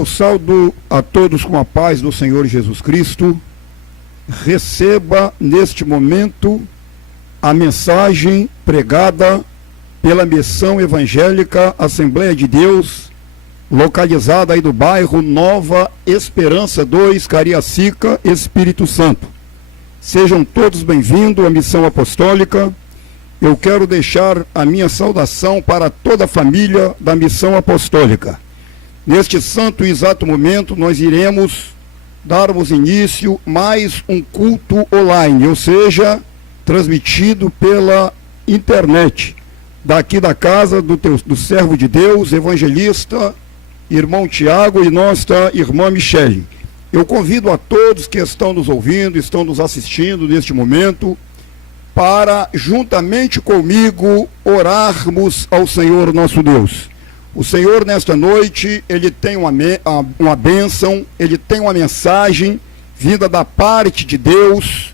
Eu saúdo a todos com a paz do Senhor Jesus Cristo. Receba neste momento a mensagem pregada pela Missão Evangélica Assembleia de Deus, localizada aí do bairro Nova Esperança 2, Cariacica, Espírito Santo. Sejam todos bem-vindos à Missão Apostólica. Eu quero deixar a minha saudação para toda a família da Missão Apostólica. Neste santo e exato momento, nós iremos darmos início mais um culto online, ou seja, transmitido pela internet, daqui da casa do servo de Deus, evangelista, irmão Tiago, e nossa irmã Michele. Eu convido a todos que estão nos ouvindo, estão nos assistindo neste momento, para, juntamente comigo, orarmos ao Senhor nosso Deus. O Senhor, nesta noite, Ele tem uma bênção, Ele tem uma mensagem vinda da parte de Deus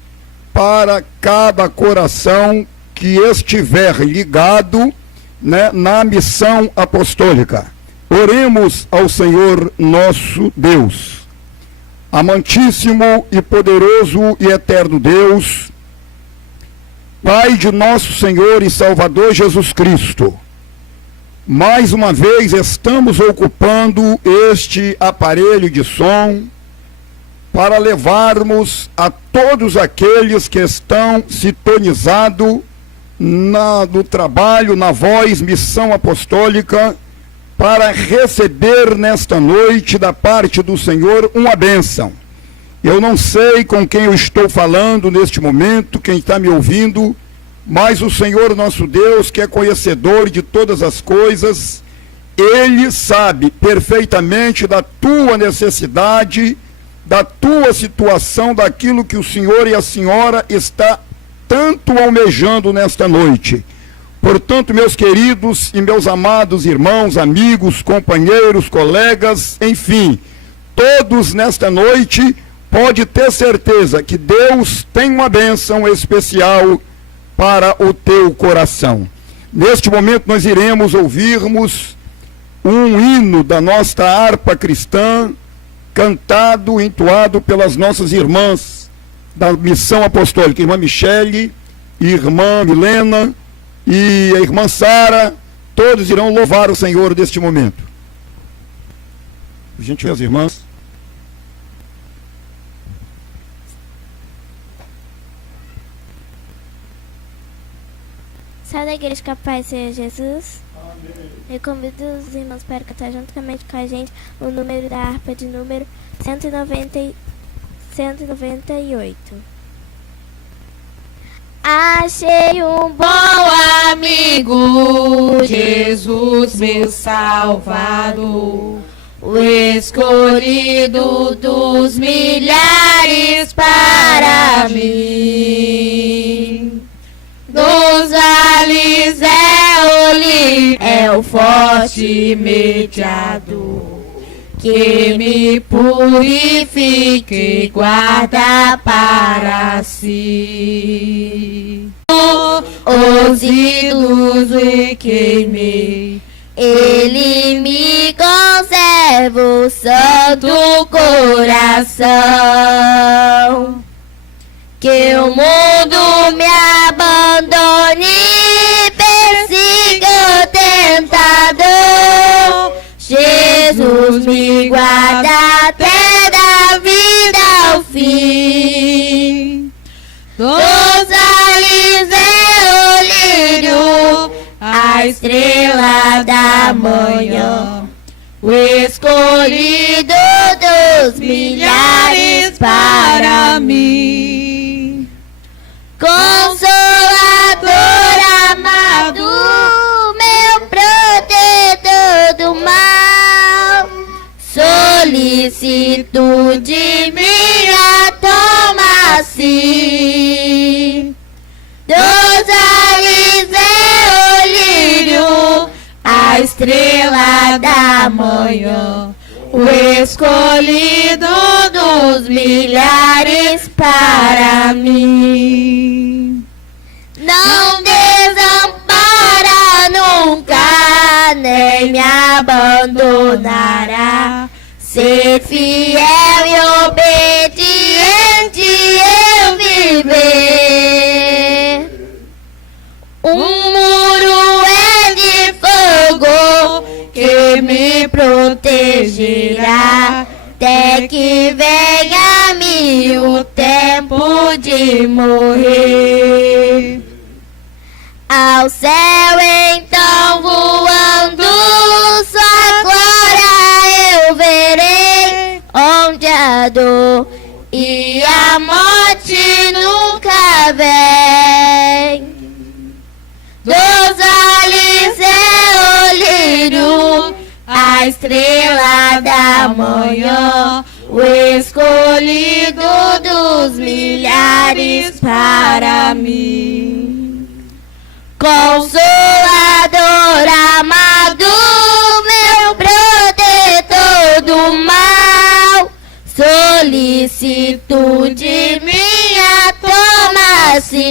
para cada coração que estiver ligado, na missão apostólica. Oremos ao Senhor nosso Deus. Amantíssimo e poderoso e eterno Deus, Pai de nosso Senhor e Salvador Jesus Cristo, mais uma vez estamos ocupando este aparelho de som para levarmos a todos aqueles que estão sintonizados no trabalho, na voz Missão Apostólica, para receber nesta noite da parte do Senhor uma bênção. Eu não sei com quem eu estou falando neste momento, quem está me ouvindo, mas o Senhor nosso Deus, que é conhecedor de todas as coisas, Ele sabe perfeitamente da tua necessidade, da tua situação, daquilo que o Senhor e a Senhora está tanto almejando nesta noite. Portanto, meus queridos e meus amados irmãos, amigos, companheiros, colegas, enfim, todos nesta noite, pode ter certeza que Deus tem uma bênção especial para o teu coração. Neste momento nós iremos ouvirmos um hino da nossa harpa cristã, cantado, entoado pelas nossas irmãs da Missão Apostólica, irmã Michele, irmã Milena e a irmã Sara. Todos irão louvar o Senhor neste momento. Por gentileza, irmãs. Salve a igreja, que a paz seja Jesus. Amém. Eu convido os irmãos para cantar juntamente com a gente o número da harpa de número 198. Achei um Bom amigo, Jesus meu Salvador, o escolhido dos milhares para mim. Dos vales é o forte mediador, que me purifica e guarda para si. Os ídolos e queimei, Ele me conserva o santo coração. Que o mundo me abandone, persiga o tentador, Jesus me guarda até da vida ao fim. Dos vales é o lírio, a estrela da manhã, o escolhido dos milhares para mim. Consolador amado, meu protetor do mal, solicitude minha toma assim. Dos vales é o lírio, a estrela da manhã, o escolhido dos milhares para mim. Não desampara nunca, nem me abandonará. Seu fiel e obediente eu viver. Um muro é de fogo que me protegerá, até que venha a mim o tempo de morrer. Ao céu então voando, sua glória eu verei, onde a dor e a morte nunca vem. Dos olhos é o lírio, a estrela da manhã, o escolhido dos milhares para mim. Consolador amado, meu protetor do mal, solicitude minha toma-se.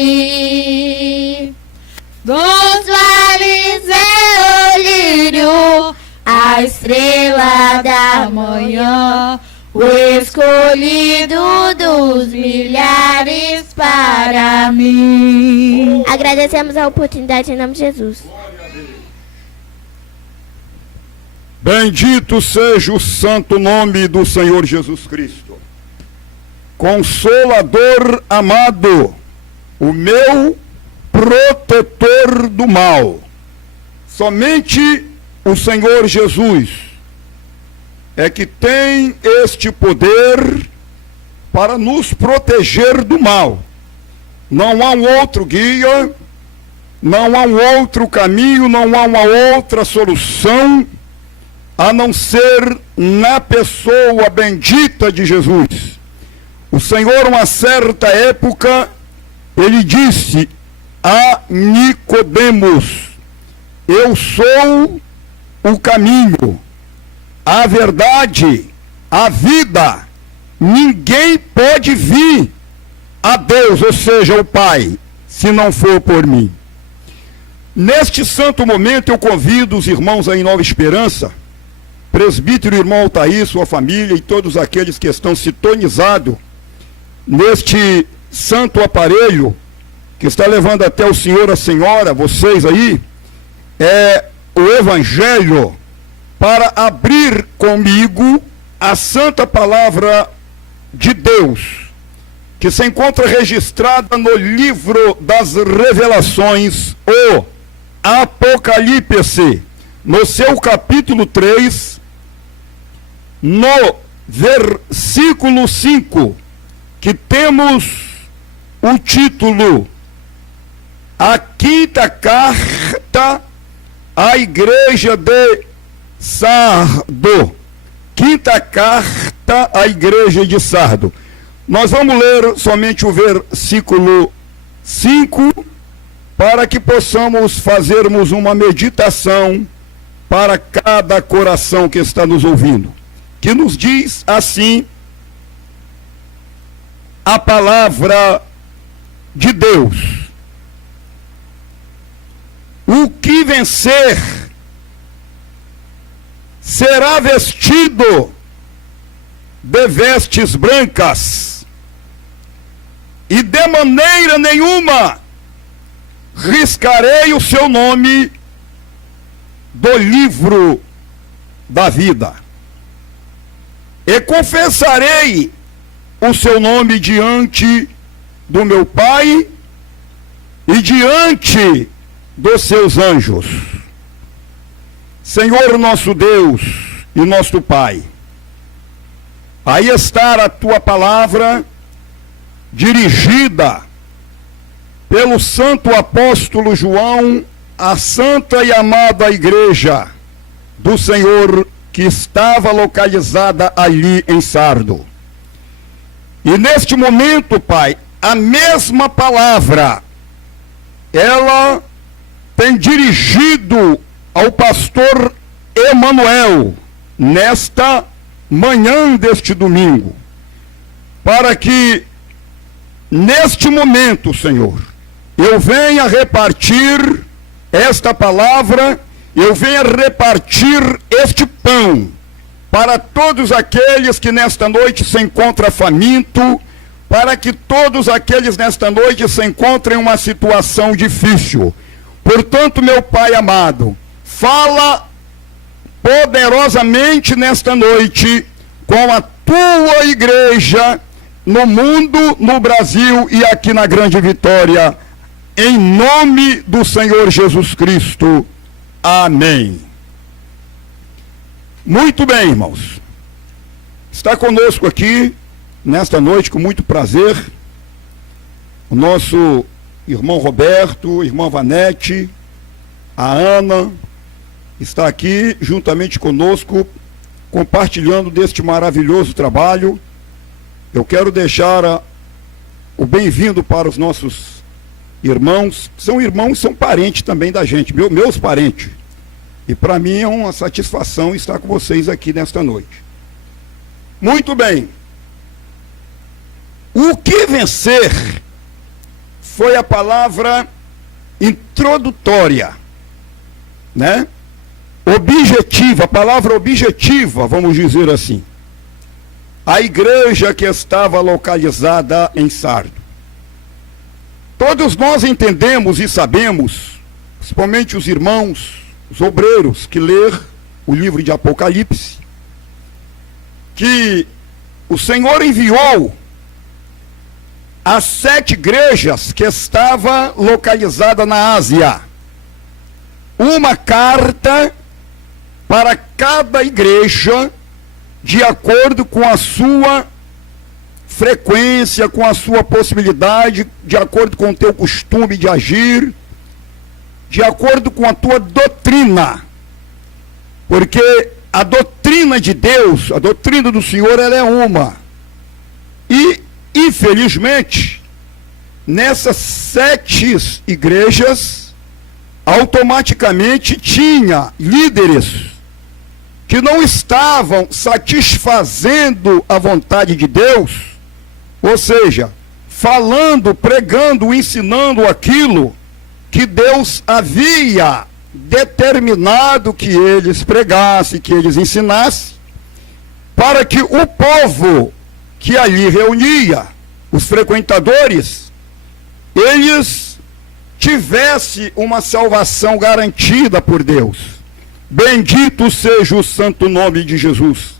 Dos vales é o lírio, a estrela da manhã, o escolhido dos milhares para mim. Agradecemos a oportunidade em nome de Jesus. Bendito seja o santo nome do Senhor Jesus Cristo. Consolador amado, o meu protetor do mal. Somente o Senhor Jesus é que tem este poder para nos proteger do mal. Não há um outro guia, não há um outro caminho, não há uma outra solução, a não ser na pessoa bendita de Jesus. O Senhor, uma certa época, ele disse a Nicodemos: eu sou o caminho, a verdade, a vida. Ninguém pode vir a Deus, ou seja, o Pai, se não for por mim. Neste santo momento eu convido os irmãos aí em Nova Esperança, presbítero irmão Altair, sua família e todos aqueles que estão sintonizados neste santo aparelho que está levando até o senhor, a senhora, vocês aí, o Evangelho, para abrir comigo a santa palavra de Deus, que se encontra registrada no livro das Revelações, o Apocalipse, no seu capítulo 3, no versículo 5, que temos o título: A Quinta Carta à Igreja de Sardo. Quinta Carta à Igreja de Sardo. Nós vamos ler somente o versículo 5, para que possamos fazermos uma meditação para cada coração que está nos ouvindo, que nos diz assim a palavra de Deus: o que vencer será vestido de vestes brancas, e de maneira nenhuma riscarei o seu nome do livro da vida, e confessarei o seu nome diante do meu Pai e diante dos seus anjos. Senhor nosso Deus e nosso Pai, aí está a tua palavra dirigida pelo santo apóstolo João à santa e amada igreja do Senhor, que estava localizada ali em Sardo. E neste momento, Pai, a mesma palavra, ela tem dirigido ao pastor Emanuel nesta manhã deste domingo, para que neste momento, Senhor, eu venha repartir esta palavra, eu venha repartir este pão para todos aqueles que nesta noite se encontram faminto, para que todos aqueles nesta noite se encontrem em uma situação difícil. Portanto, meu Pai amado, fala poderosamente nesta noite com a tua igreja no mundo, no Brasil e aqui na Grande Vitória, em nome do Senhor Jesus Cristo. Amém. Muito bem, irmãos. Está conosco aqui, nesta noite, com muito prazer, o nosso irmão Roberto, irmã Vanete, a Ana, está aqui juntamente conosco, compartilhando deste maravilhoso trabalho. Eu quero deixar o bem-vindo para os nossos irmãos, são parentes também da gente, meus parentes. E para mim é uma satisfação estar com vocês aqui nesta noite. Muito bem. O que vencer foi a palavra introdutória, né? Objetiva, a palavra objetiva, vamos dizer assim. A igreja que estava localizada em Sardo. Todos nós entendemos e sabemos, principalmente os irmãos, os obreiros que ler o livro de Apocalipse, que o Senhor enviou as 7 igrejas que estavam localizadas na Ásia. Uma carta para cada igreja, de acordo com a sua frequência, com a sua possibilidade, de acordo com o teu costume de agir, de acordo com a tua doutrina. Porque a doutrina de Deus, a doutrina do Senhor, ela é uma. E, infelizmente, nessas 7 igrejas, automaticamente tinha líderes que não estavam satisfazendo a vontade de Deus, ou seja, falando, pregando, ensinando aquilo que Deus havia determinado que eles pregassem, que eles ensinassem, para que o povo que ali reunia, os frequentadores, eles tivessem uma salvação garantida por Deus. Bendito seja o santo nome de Jesus.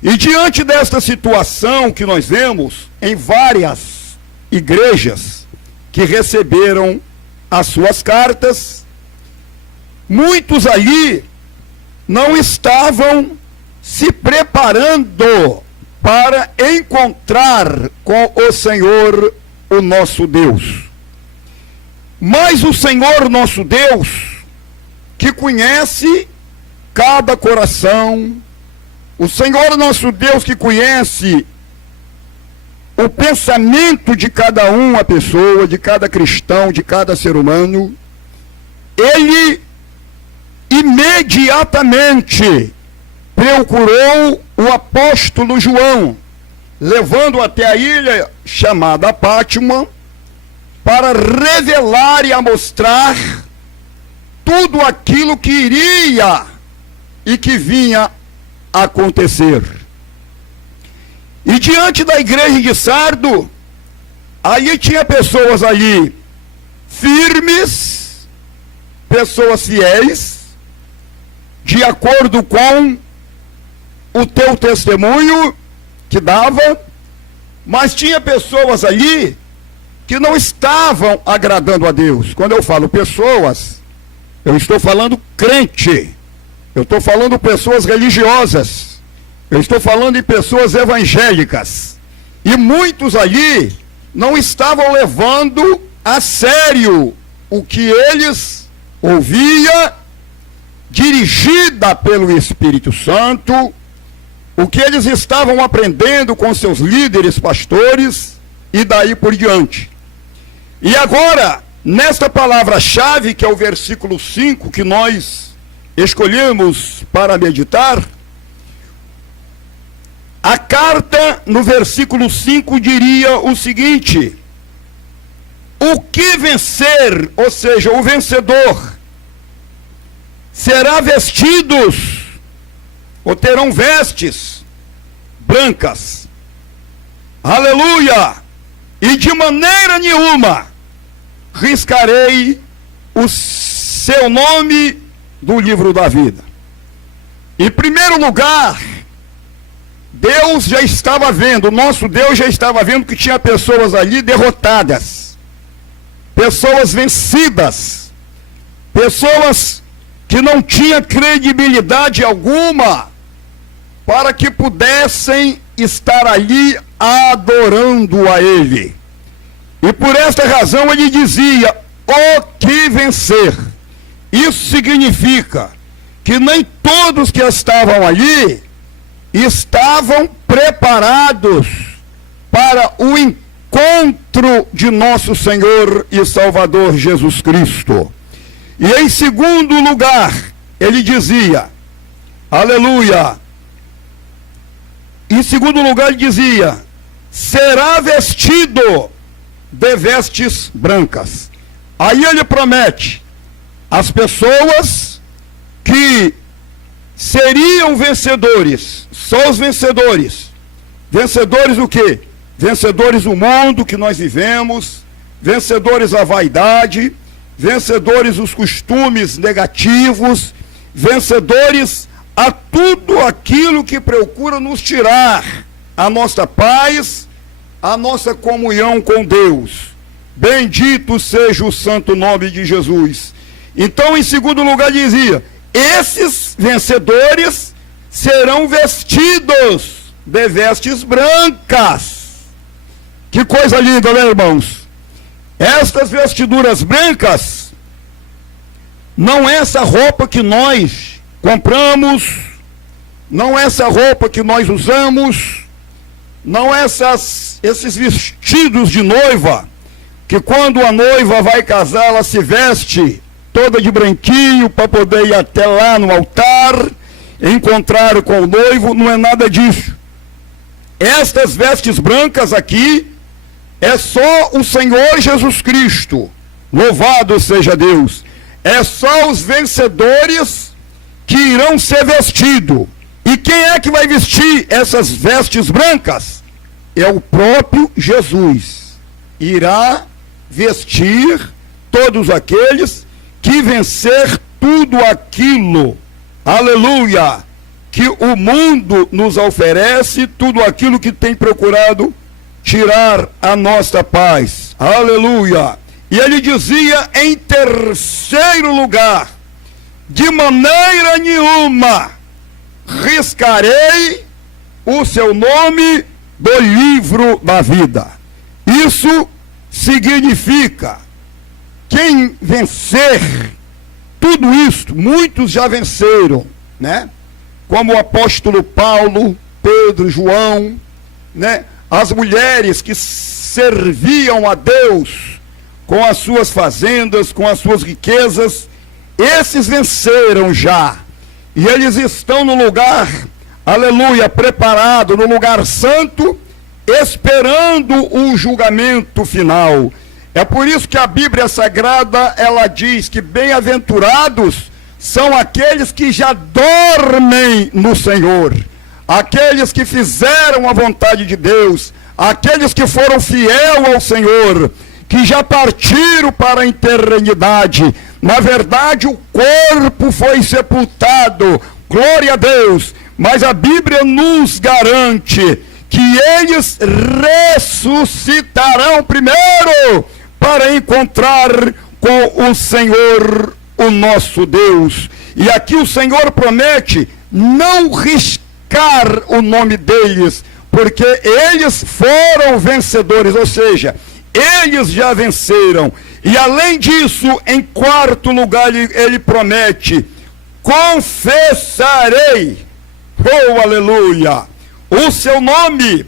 E diante desta situação que nós vemos em várias igrejas que receberam as suas cartas, muitos ali não estavam se preparando para encontrar com o Senhor, o nosso Deus. Mas o Senhor nosso Deus, que conhece cada coração, o Senhor nosso Deus que conhece o pensamento de cada uma pessoa, de cada cristão, de cada ser humano, ele imediatamente procurou o apóstolo João, levando até a ilha chamada Pátimo, para revelar e mostrar tudo aquilo que iria e que vinha acontecer. E diante da igreja de Sardo, aí tinha pessoas ali firmes, pessoas fiéis, de acordo com o teu testemunho que dava, mas tinha pessoas ali que não estavam agradando a Deus. Quando eu falo pessoas, eu estou falando crente, eu estou falando pessoas religiosas, eu estou falando de pessoas evangélicas. E muitos ali não estavam levando a sério o que eles ouviam, dirigida pelo Espírito Santo, o que eles estavam aprendendo com seus líderes pastores e daí por diante. E agora, nesta palavra-chave, que é o versículo 5, que nós escolhemos para meditar, a carta no versículo 5 diria o seguinte: o que vencer, ou seja, o vencedor, será vestidos ou terão vestes brancas. Aleluia! E de maneira nenhuma riscarei o seu nome do livro da vida. Em primeiro lugar, Deus já estava vendo, o nosso Deus já estava vendo que tinha pessoas ali derrotadas, pessoas vencidas, pessoas que não tinham credibilidade alguma para que pudessem estar ali adorando a Ele. E por esta razão ele dizia: o que vencer. Isso significa que nem todos que estavam ali estavam preparados para o encontro de nosso Senhor e Salvador Jesus Cristo. E em segundo lugar, ele dizia, aleluia, em segundo lugar ele dizia: será vestido de vestes brancas. Aí ele promete as pessoas que seriam vencedores, só os vencedores. Vencedores o quê? Vencedores do mundo que nós vivemos, vencedores da vaidade, vencedores dos costumes negativos, vencedores a tudo aquilo que procura nos tirar a nossa paz, a nossa comunhão com Deus. Bendito seja o santo nome de Jesus. Então, em segundo lugar, dizia: esses vencedores serão vestidos de vestes brancas. Que coisa linda, né, irmãos? Estas vestiduras brancas não é essa roupa que nós compramos, não é essa roupa que nós usamos, não é esses vestidos de noiva, que quando a noiva vai casar, ela se veste toda de branquinho para poder ir até lá no altar, encontrar com o noivo. Não é nada disso. Estas vestes brancas aqui é só o Senhor Jesus Cristo, louvado seja Deus. É só os vencedores que irão ser vestidos. E quem é que vai vestir essas vestes brancas? É o próprio Jesus. Irá vestir todos aqueles que vencer tudo aquilo, aleluia, que o mundo nos oferece, tudo aquilo que tem procurado tirar a nossa paz, aleluia. E ele dizia em terceiro lugar: de maneira nenhuma riscarei o seu nome do livro da vida. Isso significa, quem vencer tudo isso, muitos já venceram, né? Como o apóstolo Paulo, Pedro, João, né? As mulheres que serviam a Deus com as suas fazendas, com as suas riquezas, esses venceram já. E eles estão no lugar, aleluia, preparado, no lugar santo, esperando o julgamento final. É por isso que a Bíblia Sagrada, ela diz que bem-aventurados são aqueles que já dormem no Senhor, aqueles que fizeram a vontade de Deus, aqueles que foram fiel ao Senhor, que já partiram para a eternidade. Na verdade, o corpo foi sepultado, glória a Deus, mas a Bíblia nos garante que eles ressuscitarão primeiro para encontrar com o Senhor, o nosso Deus. E aqui o Senhor promete não riscar o nome deles, porque eles foram vencedores, ou seja, eles já venceram. E além disso, em quarto lugar, ele promete: confessarei, oh aleluia, o seu nome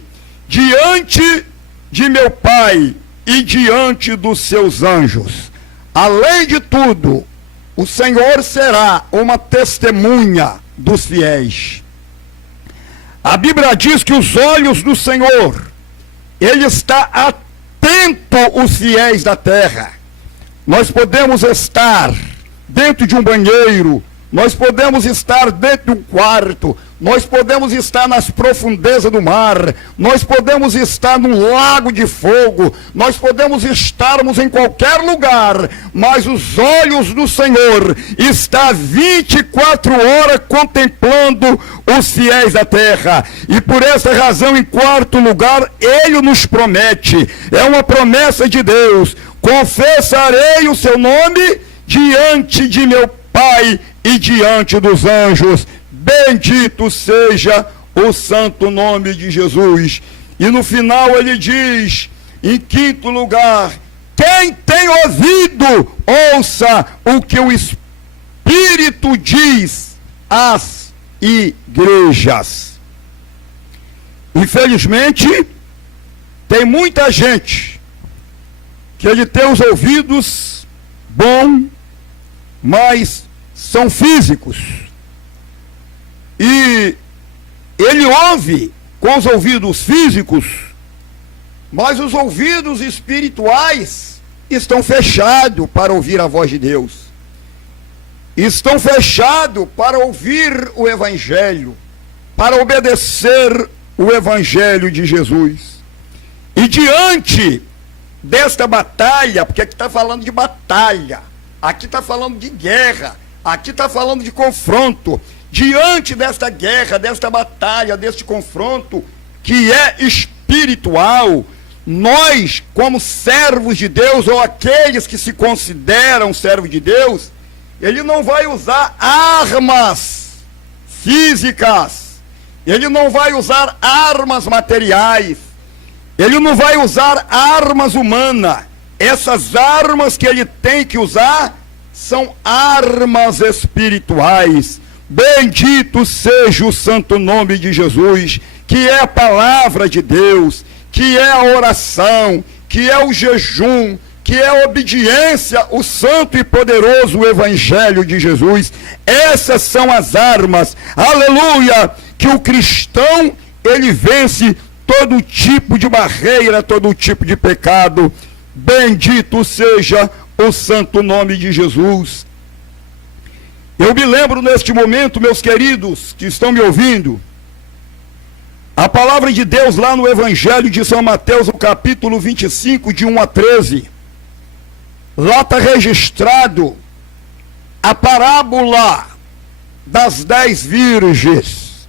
diante de meu Pai e diante dos seus anjos. Além de tudo, o Senhor será uma testemunha dos fiéis. A Bíblia diz que os olhos do Senhor, Ele está atento aos fiéis da terra. Nós podemos estar dentro de um banheiro, nós podemos estar dentro de um quarto, nós podemos estar nas profundezas do mar, nós podemos estar num lago de fogo, nós podemos estarmos em qualquer lugar, mas os olhos do Senhor estão 24 horas contemplando os fiéis da terra. E por essa razão, em quarto lugar, Ele nos promete, é uma promessa de Deus: confessarei o seu nome diante de meu Pai e diante dos anjos. Bendito seja o santo nome de Jesus. E no final ele diz, em quinto lugar: quem tem ouvido, ouça o que o Espírito diz às igrejas. Infelizmente, tem muita gente que ele tem os ouvidos bons, mas são físicos. E ele ouve com os ouvidos físicos, mas os ouvidos espirituais estão fechados para ouvir a voz de Deus. Estão fechados para ouvir o Evangelho, para obedecer o Evangelho de Jesus. E diante desta batalha, porque aqui está falando de batalha, aqui está falando de guerra, aqui está falando de confronto. Diante desta guerra, desta batalha, deste confronto, que é espiritual, nós, como servos de Deus, ou aqueles que se consideram servos de Deus, ele não vai usar armas físicas, ele não vai usar armas materiais, ele não vai usar armas humanas. Essas armas que ele tem que usar são armas espirituais. Bendito seja o santo nome de Jesus, que é a palavra de Deus, que é a oração, que é o jejum, que é a obediência, o santo e poderoso Evangelho de Jesus. Essas são as armas, aleluia, que o cristão, ele vence todo tipo de barreira, todo tipo de pecado. Bendito seja o santo nome de Jesus. Eu me lembro neste momento, meus queridos que estão me ouvindo, a palavra de Deus lá no Evangelho de São Mateus, no capítulo 25, de 1 a 13. Lá está registrado a parábola das 10 virgens.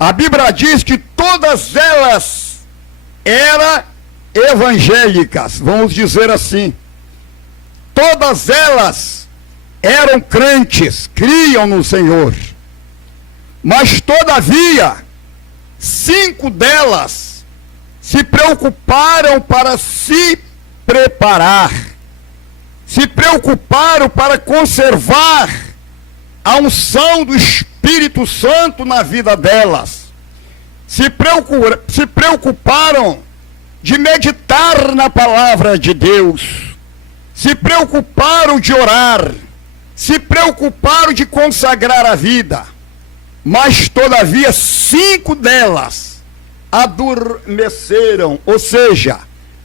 A Bíblia diz que todas elas eram evangélicas, vamos dizer assim. Todas elas eram crentes, criam no Senhor. Mas todavia, 5 delas se preocuparam para se preparar, se preocuparam para conservar a unção do Espírito Santo na vida delas, se preocuparam de meditar na palavra de Deus, se preocuparam de orar, se preocuparam de consagrar a vida. Mas todavia 5 delas adormeceram, ou seja,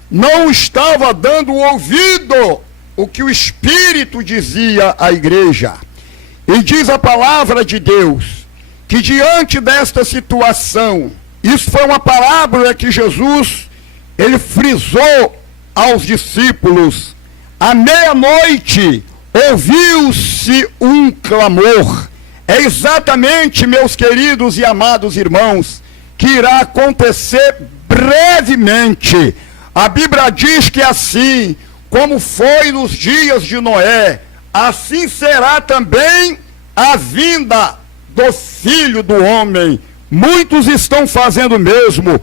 não estava dando ouvido o que o Espírito dizia à igreja. E diz a palavra de Deus que diante desta situação, isso foi uma parábola que Jesus, ele frisou aos discípulos. À meia-noite ouviu-se um clamor. É exatamente, meus queridos e amados irmãos, que irá acontecer brevemente. A Bíblia diz que assim como foi nos dias de Noé, assim será também a vinda do Filho do Homem. Muitos estão fazendo o mesmo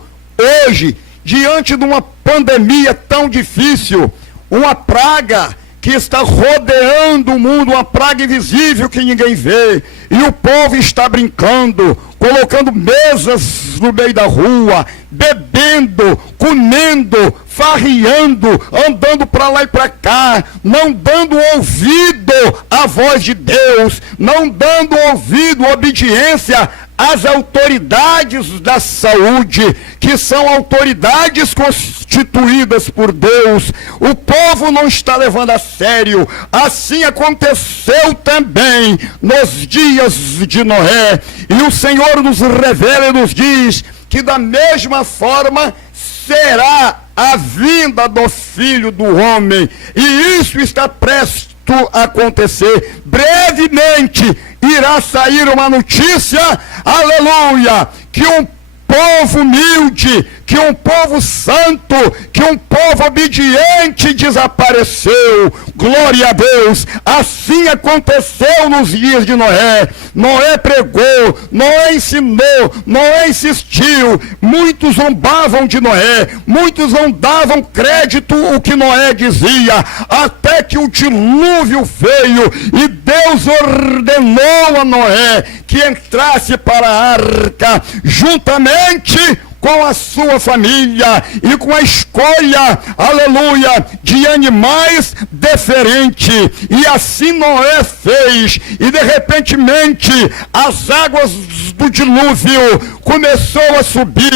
hoje, diante de uma pandemia tão difícil, uma praga que está rodeando o mundo, uma praga invisível que ninguém vê, e o povo está brincando, colocando mesas no meio da rua, bebendo, comendo, farriando, andando para lá e para cá, não dando ouvido à voz de Deus, não dando ouvido, obediência às autoridades da saúde, que que são autoridades constituídas por Deus, o povo não está levando a sério. Assim aconteceu também nos dias de Noé. E o Senhor nos revela e nos diz que da mesma forma será a vinda do Filho do Homem. E isso está presto a acontecer. Brevemente irá sair uma notícia, aleluia, que um povo humilde, que um povo santo, que um povo obediente desapareceu. Glória a Deus. Assim aconteceu nos dias de Noé. Noé pregou, Noé ensinou, Noé insistiu. Muitos zombavam de Noé, muitos não davam crédito ao que Noé dizia, até que o dilúvio veio e Deus ordenou a Noé que entrasse para a arca juntamente com a sua família e com a escolha, aleluia, de animais diferentes. E assim Noé fez, e de repentemente as águas do dilúvio começou a subir.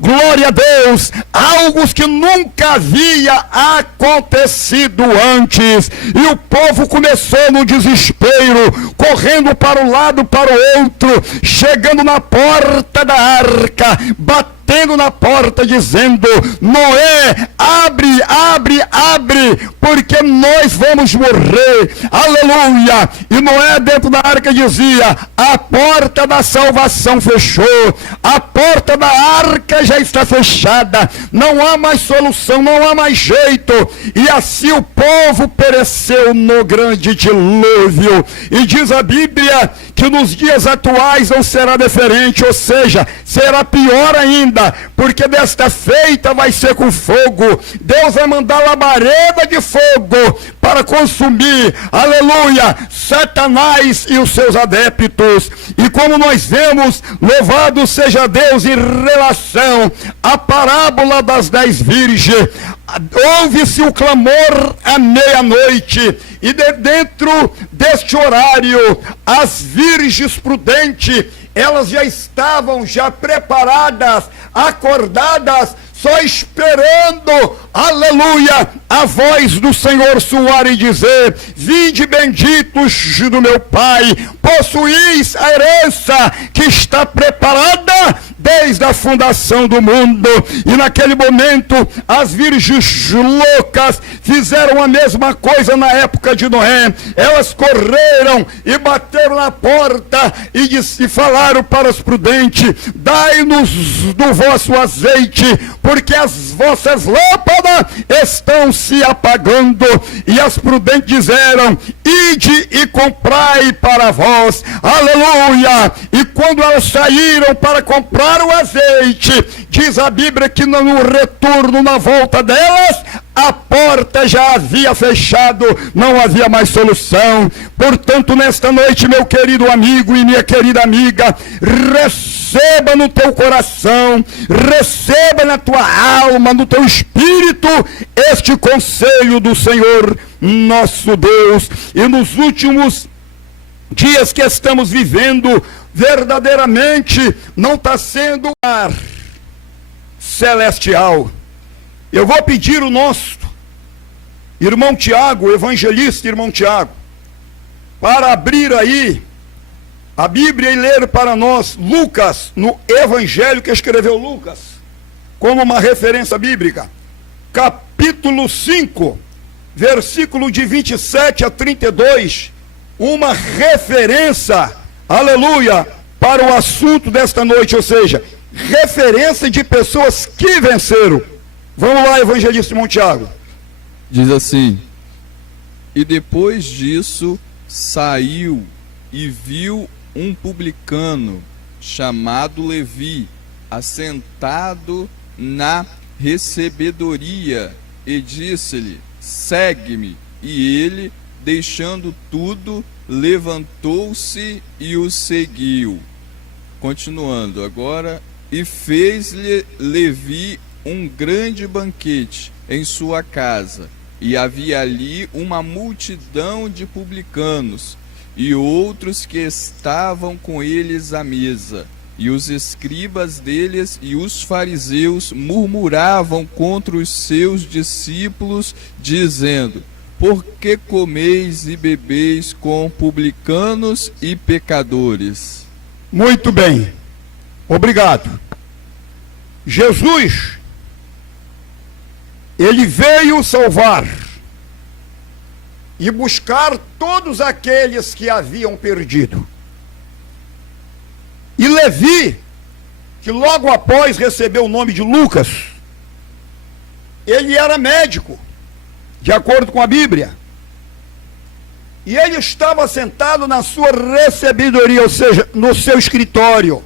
Glória a Deus, algo que nunca havia acontecido antes, e o povo começou no desespero, correndo para um lado, para o outro, chegando na porta da arca, batendo na porta, dizendo: Noé, abre, abre, abre, porque nós vamos morrer. Aleluia. E Noé dentro da arca dizia: a porta da salvação fechou, a porta da arca já está fechada, não há mais solução, não há mais jeito. E assim o povo pereceu no grande dilúvio. E diz a Bíblia que nos dias atuais não será diferente, ou seja, será pior ainda, porque desta feita vai ser com fogo. Deus vai mandar labareda de fogo para consumir, aleluia, Satanás e os seus adeptos. E como nós vemos, louvado seja Deus, em relação à parábola das 10 virgens, ouve-se o clamor à meia-noite, e dentro deste horário, as virgens prudentes, elas já estavam preparadas, acordadas, só esperando, aleluia, a voz do Senhor soar e dizer: vinde benditos do meu Pai, possuís a herança que está preparada desde a fundação do mundo. E naquele momento, as virgens loucas fizeram a mesma coisa na época de Noé. Elas correram e bateram na porta e falaram para os prudentes: dai-nos do vosso azeite, porque as vossas lâmpadas estão se apagando. E as prudentes disseram: ide e comprai para vós. Aleluia. E quando elas saíram para comprar o azeite, diz a Bíblia que no retorno, na volta delas, a porta já havia fechado, não havia mais solução. Portanto, nesta noite, meu querido amigo e minha querida amiga, receba no teu coração, receba na tua alma, no teu espírito, este conselho do Senhor nosso Deus. E nos últimos dias que estamos vivendo, verdadeiramente não está sendo ar celestial. Eu vou pedir o nosso irmão Tiago, evangelista irmão Tiago, para abrir aí a Bíblia e ler para nós Lucas, no Evangelho que escreveu Lucas, como uma referência bíblica, capítulo 5, versículo de 27 a 32, uma referência, aleluia, para o assunto desta noite, ou seja, referência de pessoas que venceram. Vamos lá, evangelista irmão Tiago. Diz assim: e depois disso saiu e viu um publicano chamado Levi, assentado na recebedoria, e disse-lhe: segue-me. E ele, deixando tudo, levantou-se e o seguiu. Continuando agora: e fez-lhe Levi um grande banquete em sua casa, e havia ali uma multidão de publicanos e outros que estavam com eles à mesa. E os escribas deles e os fariseus murmuravam contra os seus discípulos, dizendo: por que comeis e bebeis com publicanos e pecadores? Muito bem. Obrigado. Jesus, ele veio salvar e buscar todos aqueles que haviam perdido. E Levi, que logo após recebeu o nome de Lucas, ele era médico, de acordo com a Bíblia. E ele estava sentado na sua recebedoria, ou seja, no seu escritório.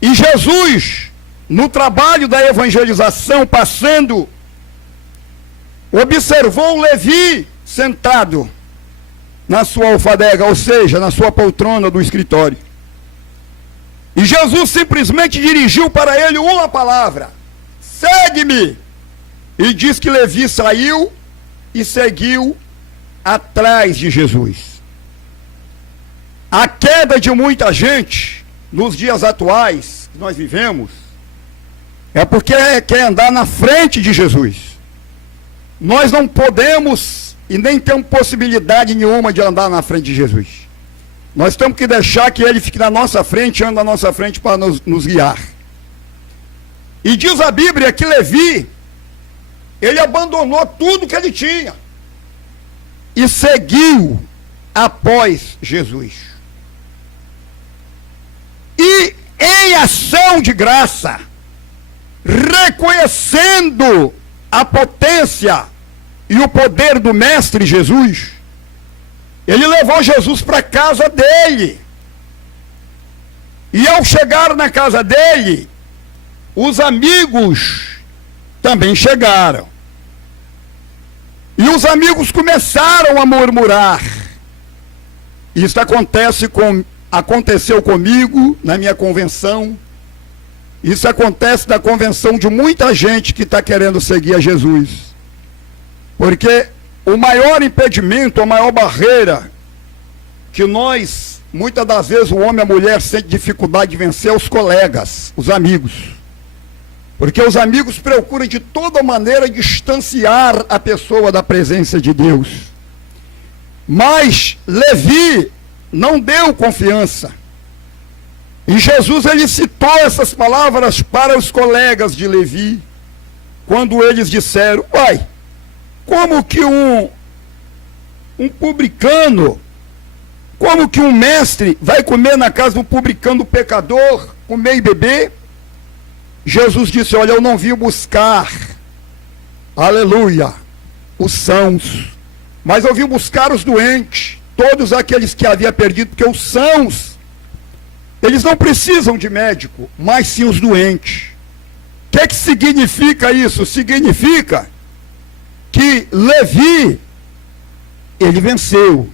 E Jesus, no trabalho da evangelização, passando, observou Levi sentado na sua alfadega, ou seja, na sua poltrona do escritório. E Jesus simplesmente dirigiu para ele uma palavra: segue-me. E diz que Levi saiu e seguiu atrás de Jesus. A queda de muita gente nos dias atuais que nós vivemos é porque quer andar na frente de Jesus. Nós não podemos e nem temos possibilidade nenhuma de andar na frente de Jesus. Nós temos que deixar que ele fique na nossa frente, ande na nossa frente para nos guiar. E diz a Bíblia que Levi, ele abandonou tudo que ele tinha e seguiu após Jesus. E em ação de graça, reconhecendo a potência e o poder do Mestre Jesus, ele levou Jesus para a casa dele. E ao chegar na casa dele, os amigos também chegaram. E os amigos começaram a murmurar. Isso aconteceu comigo na minha convenção. Isso acontece na convenção de muita gente que está querendo seguir a Jesus. Porque o maior impedimento, a maior barreira que nós, muitas das vezes o homem e a mulher sentem dificuldade de vencer, é os colegas, os amigos. Porque os amigos procuram de toda maneira distanciar a pessoa da presença de Deus. Mas Levi não deu confiança. E Jesus, ele citou essas palavras para os colegas de Levi, quando eles disseram: uai, como que um publicano, como que um mestre vai comer na casa de um publicano pecador, comer e beber? Jesus disse: olha, eu não vim buscar, aleluia, os sãos, mas eu vim buscar os doentes, todos aqueles que havia perdido, porque os sãos, eles não precisam de médico, mas sim os doentes. O que significa isso? Significa que Levi, ele venceu.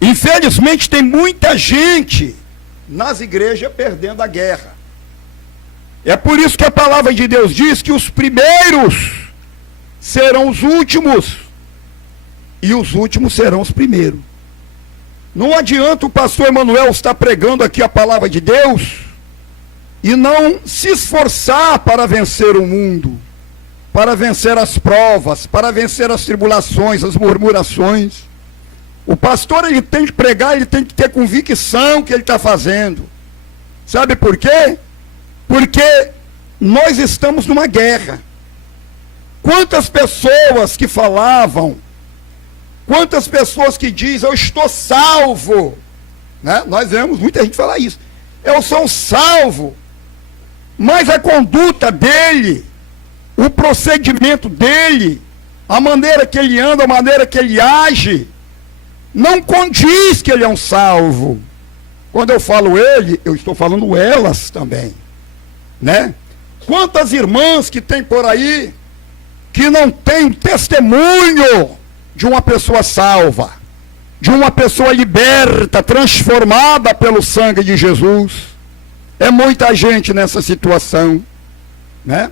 Infelizmente tem muita gente nas igrejas perdendo a guerra. É por isso que a palavra de Deus diz que os primeiros serão os últimos e os últimos serão os primeiros. Não adianta o pastor Emanuel estar pregando aqui a palavra de Deus e não se esforçar para vencer o mundo, para vencer as provas, para vencer as tribulações, as murmurações. O pastor, ele tem que pregar, ele tem que ter convicção que ele está fazendo. Sabe por quê? Porque nós estamos numa guerra. Quantas pessoas que falavam, quantas pessoas que dizem: eu estou salvo, né? Nós vemos muita gente falar isso, eu sou salvo, mas a conduta dele, o procedimento dele, a maneira que ele anda, a maneira que ele age, não condiz que ele é um salvo. Quando eu falo ele, eu estou falando elas também, né? Quantas irmãs que tem por aí que não tem um testemunho de uma pessoa salva, de uma pessoa liberta, transformada pelo sangue de Jesus. É muita gente nessa situação, né?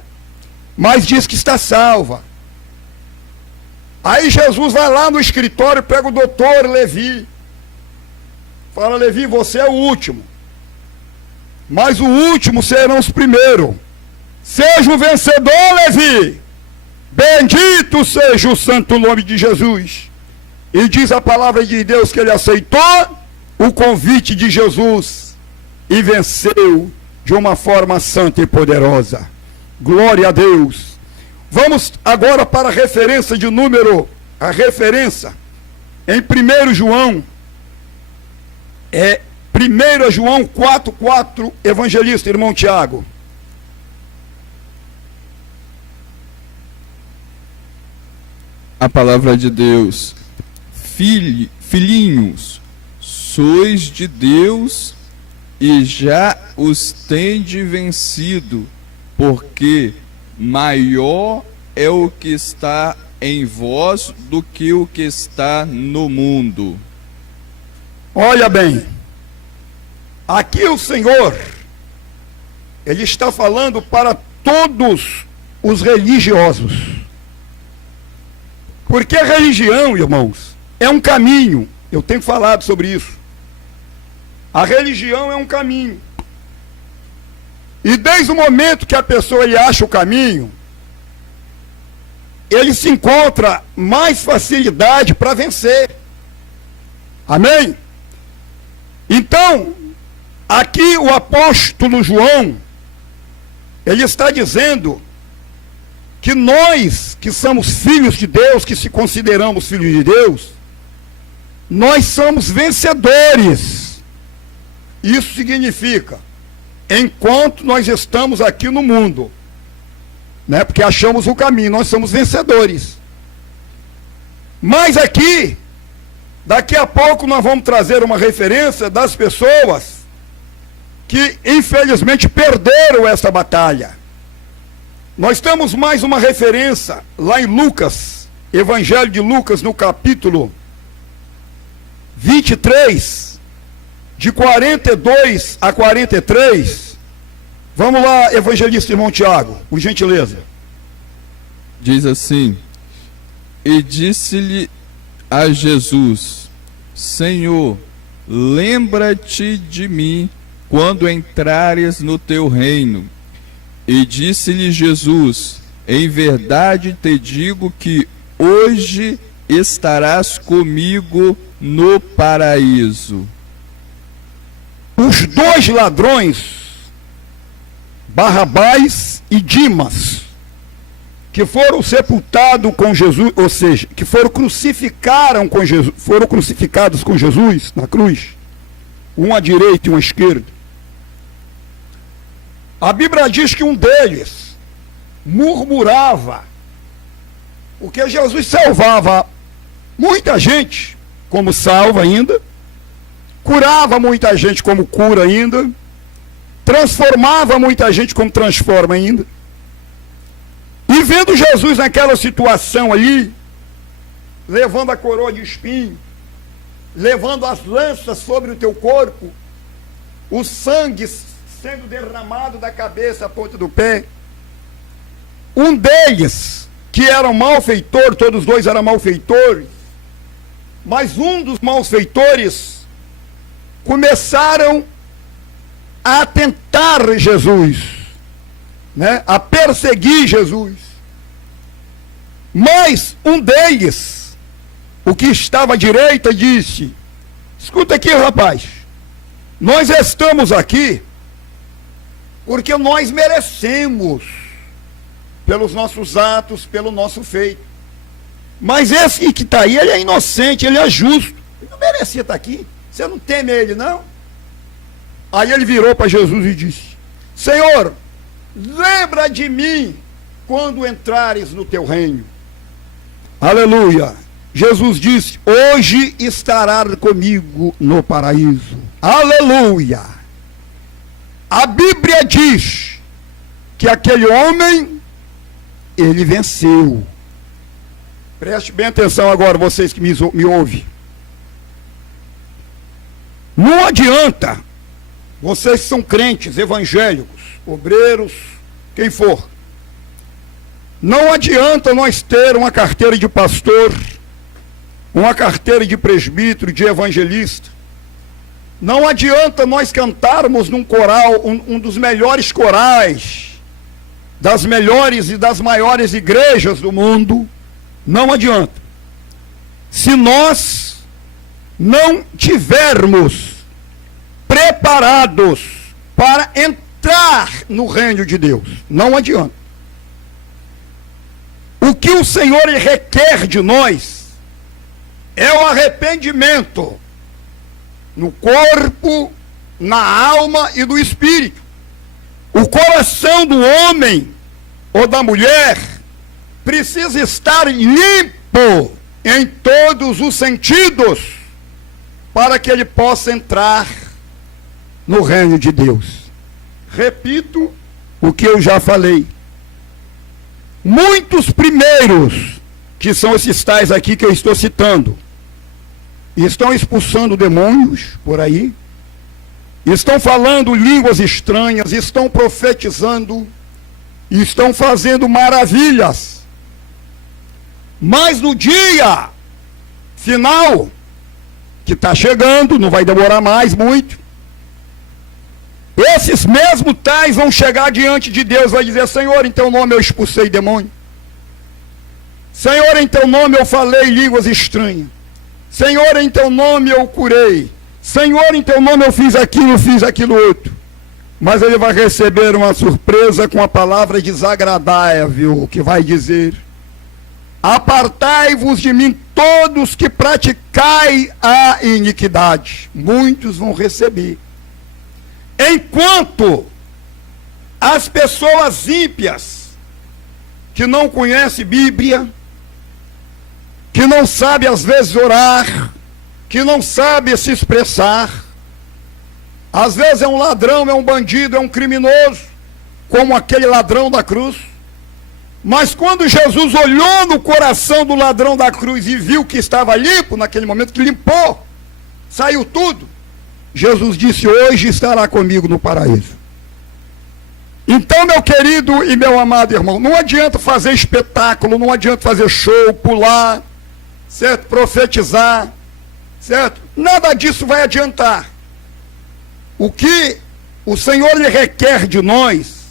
Mas diz que está salva. Aí Jesus vai lá no escritório, pega o doutor Levi Fala, Levi, você é o último. Mas o último serão os primeiros. Seja o vencedor, Levi. Bendito seja o santo nome de Jesus. E diz a palavra de Deus que ele aceitou o convite de Jesus e venceu de uma forma santa e poderosa. Glória a Deus. Vamos agora para a referência de número, a referência em 1 João, 1 João 4,4, evangelista, irmão Tiago. A palavra de Deus. Filhinhos, sois de Deus e já os tende vencido, porque maior é o que está em vós do que o que está no mundo. Olha bem, aqui o Senhor, ele está falando para todos os religiosos. Porque a religião, irmãos, é um caminho. Eu tenho falado sobre isso. A religião é um caminho. E desde o momento que a pessoa ele acha o caminho, ele se encontra mais facilidade para vencer. Amém? Então, aqui o apóstolo João, ele está dizendo que nós, que somos filhos de Deus, que se consideramos filhos de Deus, nós somos vencedores. Isso significa, enquanto nós estamos aqui no mundo, né, porque achamos o caminho, nós somos vencedores. Mas aqui, daqui a pouco nós vamos trazer uma referência das pessoas que infelizmente perderam essa batalha. Nós temos mais uma referência lá em Lucas, Evangelho de Lucas, no capítulo 23, de 42 a 43. Vamos lá, evangelista irmão Tiago, por gentileza. Diz assim: e disse-lhe a Jesus: Senhor, lembra-te de mim quando entrares no teu reino. E disse-lhe Jesus: em verdade te digo que hoje estarás comigo no paraíso. Os dois ladrões, Barrabás e Dimas, que foram sepultados com Jesus, ou seja, que foram crucificados com Jesus na cruz, um à direita e um à esquerda. A Bíblia diz que um deles murmurava, porque Jesus salvava muita gente, como salva ainda, curava muita gente como cura ainda, transformava muita gente como transforma ainda. E vendo Jesus naquela situação ali, levando a coroa de espinho, levando as lanças sobre o teu corpo, o sangue sendo derramado da cabeça à ponta do pé, um deles, que era um malfeitor, todos dois eram malfeitores, mas um dos malfeitores começaram a tentar Jesus, né? A perseguir Jesus. Mas um deles, o que estava à direita, disse: escuta aqui, rapaz, nós estamos aqui porque nós merecemos, pelos nossos atos, pelo nosso feito. Mas esse que está aí, ele é inocente, ele é justo, ele não merecia estar aqui. Você não teme ele, não? Aí ele virou para Jesus e disse: Senhor, lembra de mim quando entrares no teu reino. Aleluia. Jesus disse: hoje estará comigo no paraíso. Aleluia. A Bíblia diz que aquele homem, ele venceu. Preste bem atenção agora, vocês que me ouvem. Não adianta, vocês que são crentes, evangélicos, obreiros, quem for, não adianta nós ter uma carteira de pastor, uma carteira de presbítero, de evangelista, Não adianta nós cantarmos num coral, um dos melhores corais, das melhores e das maiores igrejas do mundo, não adianta. Se nós não tivermos preparados para entrar no reino de Deus, não adianta. O que o Senhor requer de nós é o arrependimento no corpo, na alma e no espírito. O coração do homem ou da mulher precisa estar limpo em todos os sentidos para que ele possa entrar no reino de Deus. Repito o que eu já falei. Muitos primeiros, que são esses tais aqui que eu estou citando, estão expulsando demônios por aí, estão falando línguas estranhas, estão profetizando, estão fazendo maravilhas. Mas no dia final, que está chegando, não vai demorar mais muito, esses mesmos tais vão chegar diante de Deus e vai dizer: Senhor, em teu nome eu expulsei demônio. Senhor, em teu nome eu falei línguas estranhas. Senhor, em teu nome eu curei. Senhor, em teu nome eu fiz aquilo outro. Mas ele vai receber uma surpresa com a palavra desagradável, que vai dizer: apartai-vos de mim todos que praticai a iniquidade. Muitos vão receber. Enquanto as pessoas ímpias, que não conhecem Bíblia, que não sabem às vezes orar, que não sabem se expressar, às vezes é um ladrão, é um bandido, é um criminoso, como aquele ladrão da cruz. Mas quando Jesus olhou no coração do ladrão da cruz e viu que estava limpo, naquele momento que limpou, saiu tudo, Jesus disse: hoje estará comigo no paraíso. Então, meu querido e meu amado irmão, não adianta fazer espetáculo, não adianta fazer show, pular, certo? Profetizar, certo? Nada disso vai adiantar. O que o Senhor lhe requer de nós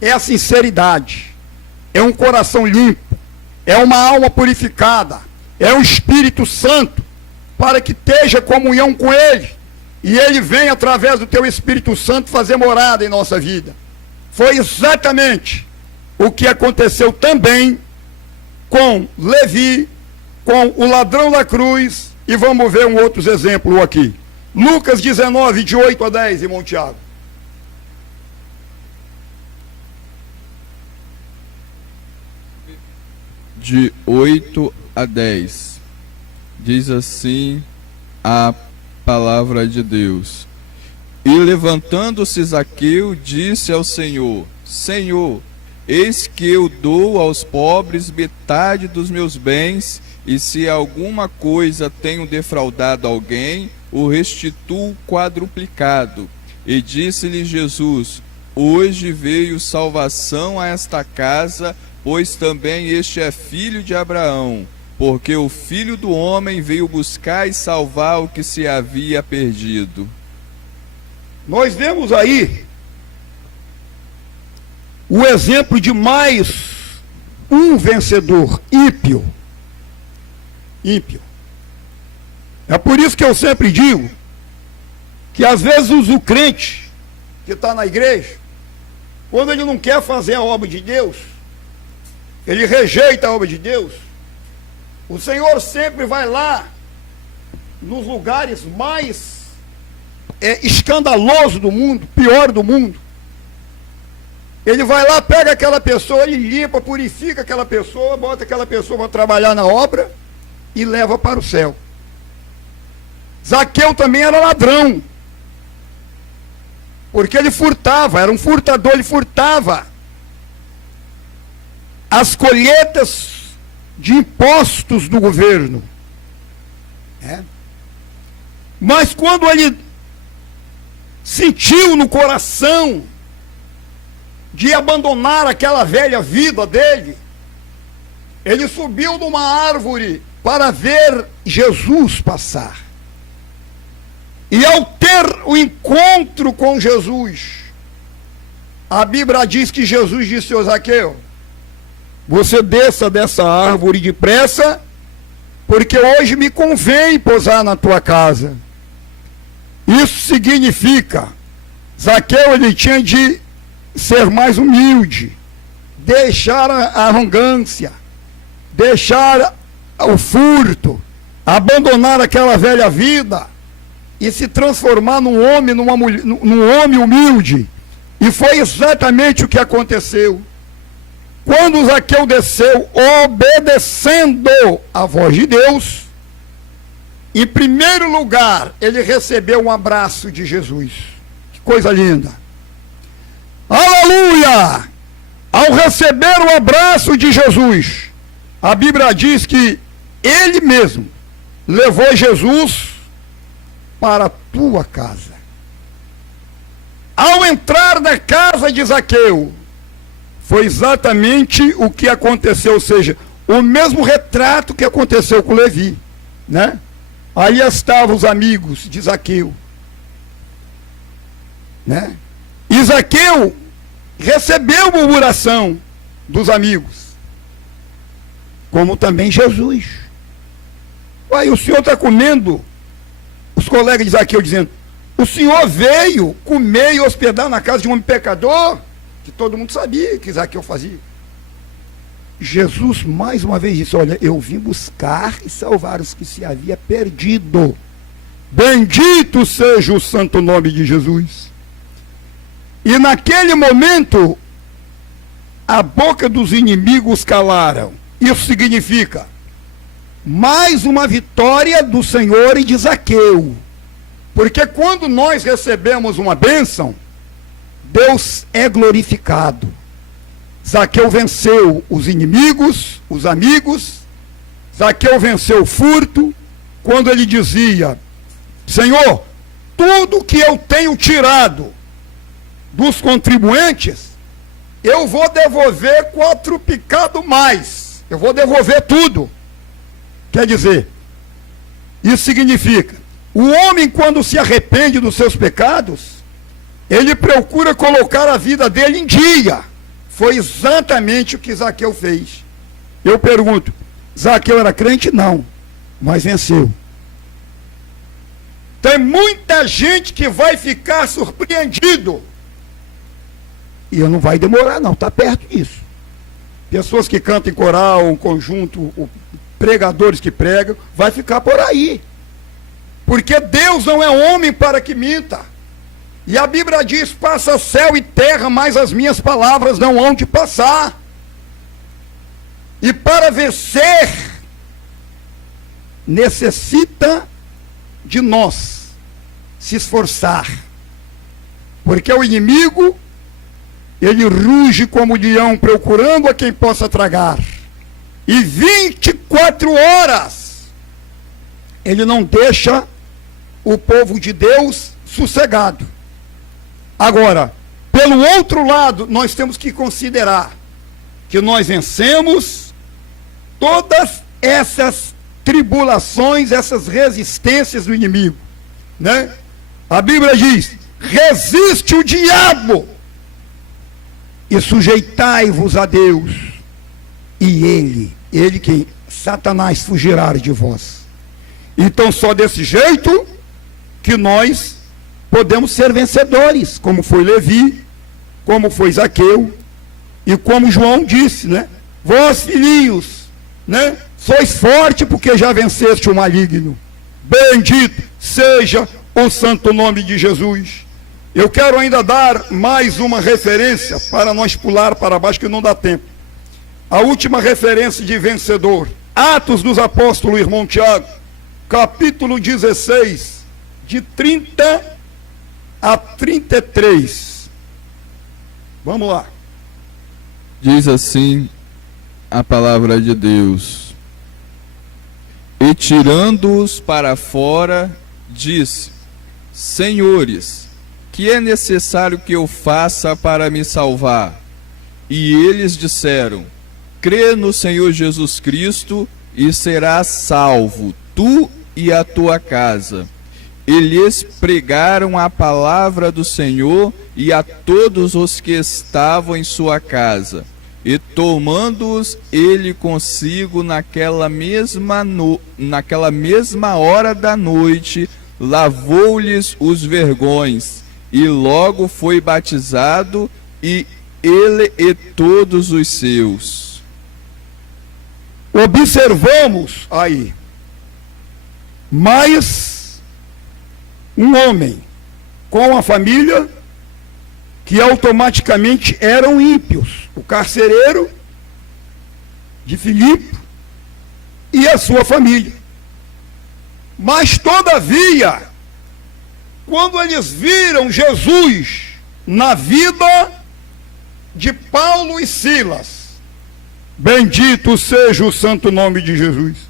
é a sinceridade, é um coração limpo, é uma alma purificada, é um Espírito Santo, para que esteja comunhão com Ele, e Ele vem através do teu Espírito Santo fazer morada em nossa vida. Foi exatamente o que aconteceu também com Levi, com o ladrão da cruz, e vamos ver um outro exemplo aqui. Lucas 19, de 8 a 10, irmão Tiago. De 8 a 10. Diz assim a palavra de Deus: e levantando-se Zaqueu, disse ao Senhor: Senhor, eis que eu dou aos pobres metade dos meus bens, e se alguma coisa tenho defraudado alguém, o restituo quadruplicado. E disse-lhe Jesus: hoje veio salvação a esta casa, pois também este é filho de Abraão, porque o Filho do Homem veio buscar e salvar o que se havia perdido. Nós vemos aí o exemplo de mais um vencedor, ímpio. Ímpio. É por isso que eu sempre digo que às vezes o crente que está na igreja, quando ele não quer fazer a obra de Deus, ele rejeita a obra de Deus, o Senhor sempre vai lá nos lugares mais escandalosos do mundo, pior do mundo. Ele vai lá, pega aquela pessoa, ele limpa, purifica aquela pessoa, bota aquela pessoa para trabalhar na obra e leva para o céu. Zaqueu também era ladrão, porque ele furtava, era um furtador, ele furtava as colheitas de impostos do governo. Mas quando ele sentiu no coração de abandonar aquela velha vida dele, ele subiu numa árvore para ver Jesus passar. E ao ter ter o encontro com Jesus, a Bíblia diz que Jesus disse ao Zaqueu: você desça dessa árvore depressa, porque hoje me convém pousar na tua casa. Isso significa, Zaqueu, ele tinha de ser mais humilde, deixar a arrogância, deixar o furto, abandonar aquela velha vida e se transformar num homem, num homem humilde. E foi exatamente o que aconteceu. Quando Zaqueu desceu, obedecendo a voz de Deus, em primeiro lugar, ele recebeu um abraço de Jesus. Que coisa linda! Aleluia! Ao receber o abraço de Jesus, a Bíblia diz que ele mesmo levou Jesus para a tua casa. Ao entrar na casa de Zaqueu, foi exatamente o que aconteceu, ou seja, o mesmo retrato que aconteceu com Levi, né? Aí estavam os amigos de Zaqueu, né? E Zaqueu recebeu murmuração dos amigos, como também Jesus. Aí o senhor está comendo, os colegas de Zaqueu dizendo: o senhor veio comer e hospedar na casa de um homem pecador, que todo mundo sabia que Zaqueu fazia. Jesus mais uma vez disse: olha, eu vim buscar e salvar os que se havia perdido. Bendito seja o santo nome de Jesus. E naquele momento, a boca dos inimigos calaram. Isso significa mais uma vitória do Senhor e de Zaqueu. Porque quando nós recebemos uma bênção, Deus é glorificado. Zaqueu venceu os inimigos, os amigos. Zaqueu venceu o furto, quando ele dizia: Senhor, tudo que eu tenho tirado dos contribuintes, eu vou devolver quadruplicado mais. Eu vou devolver tudo. Quer dizer, isso significa, o homem, quando se arrepende dos seus pecados, ele procura colocar a vida dele em dia. Foi exatamente o que Zaqueu fez. Eu pergunto, Zaqueu era crente? Não, mas venceu. Tem muita gente que vai ficar surpreendido. E não vai demorar não, está perto disso. Pessoas que cantam em coral, um conjunto, pregadores que pregam, vai ficar por aí. Porque Deus não é homem para que minta. E a Bíblia diz: passa céu e terra, mas as minhas palavras não hão de passar. E para vencer, necessita de nós se esforçar. Porque o inimigo, ele ruge como leão, procurando a quem possa tragar. E 24 horas, ele não deixa o povo de Deus sossegado. Agora, pelo outro lado, nós temos que considerar que nós vencemos todas essas tribulações, essas resistências do inimigo, né? A Bíblia diz: resiste o diabo e sujeitai-vos a Deus, e ele que Satanás fugirá de vós. Então, só desse jeito que nós podemos ser vencedores, como foi Levi, como foi Zaqueu, e como João disse, né? Vós, filhinhos, né? Sois forte porque já venceste o maligno. Bendito seja o santo nome de Jesus. Eu quero ainda dar mais uma referência para nós pular para baixo, que não dá tempo. A última referência de vencedor, Atos dos Apóstolos, irmão Tiago, capítulo 16, de 30 a 33. Vamos lá. Diz assim a palavra de Deus: e tirando-os para fora, disse: Senhores, que é necessário que eu faça para me salvar? E eles disseram: crê no Senhor Jesus Cristo e serás salvo, tu e a tua casa. e lhes pregaram a palavra do Senhor e a todos os que estavam em sua casa. E tomando-os ele consigo naquela mesma hora da noite, lavou-lhes os vergões, e logo foi batizado, e ele e todos os seus. Observamos aí, mais um homem com a família que automaticamente eram ímpios. O carcereiro de Filipe e a sua família. Mas, todavia, quando eles viram Jesus na vida de Paulo e Silas, bendito seja o santo nome de Jesus,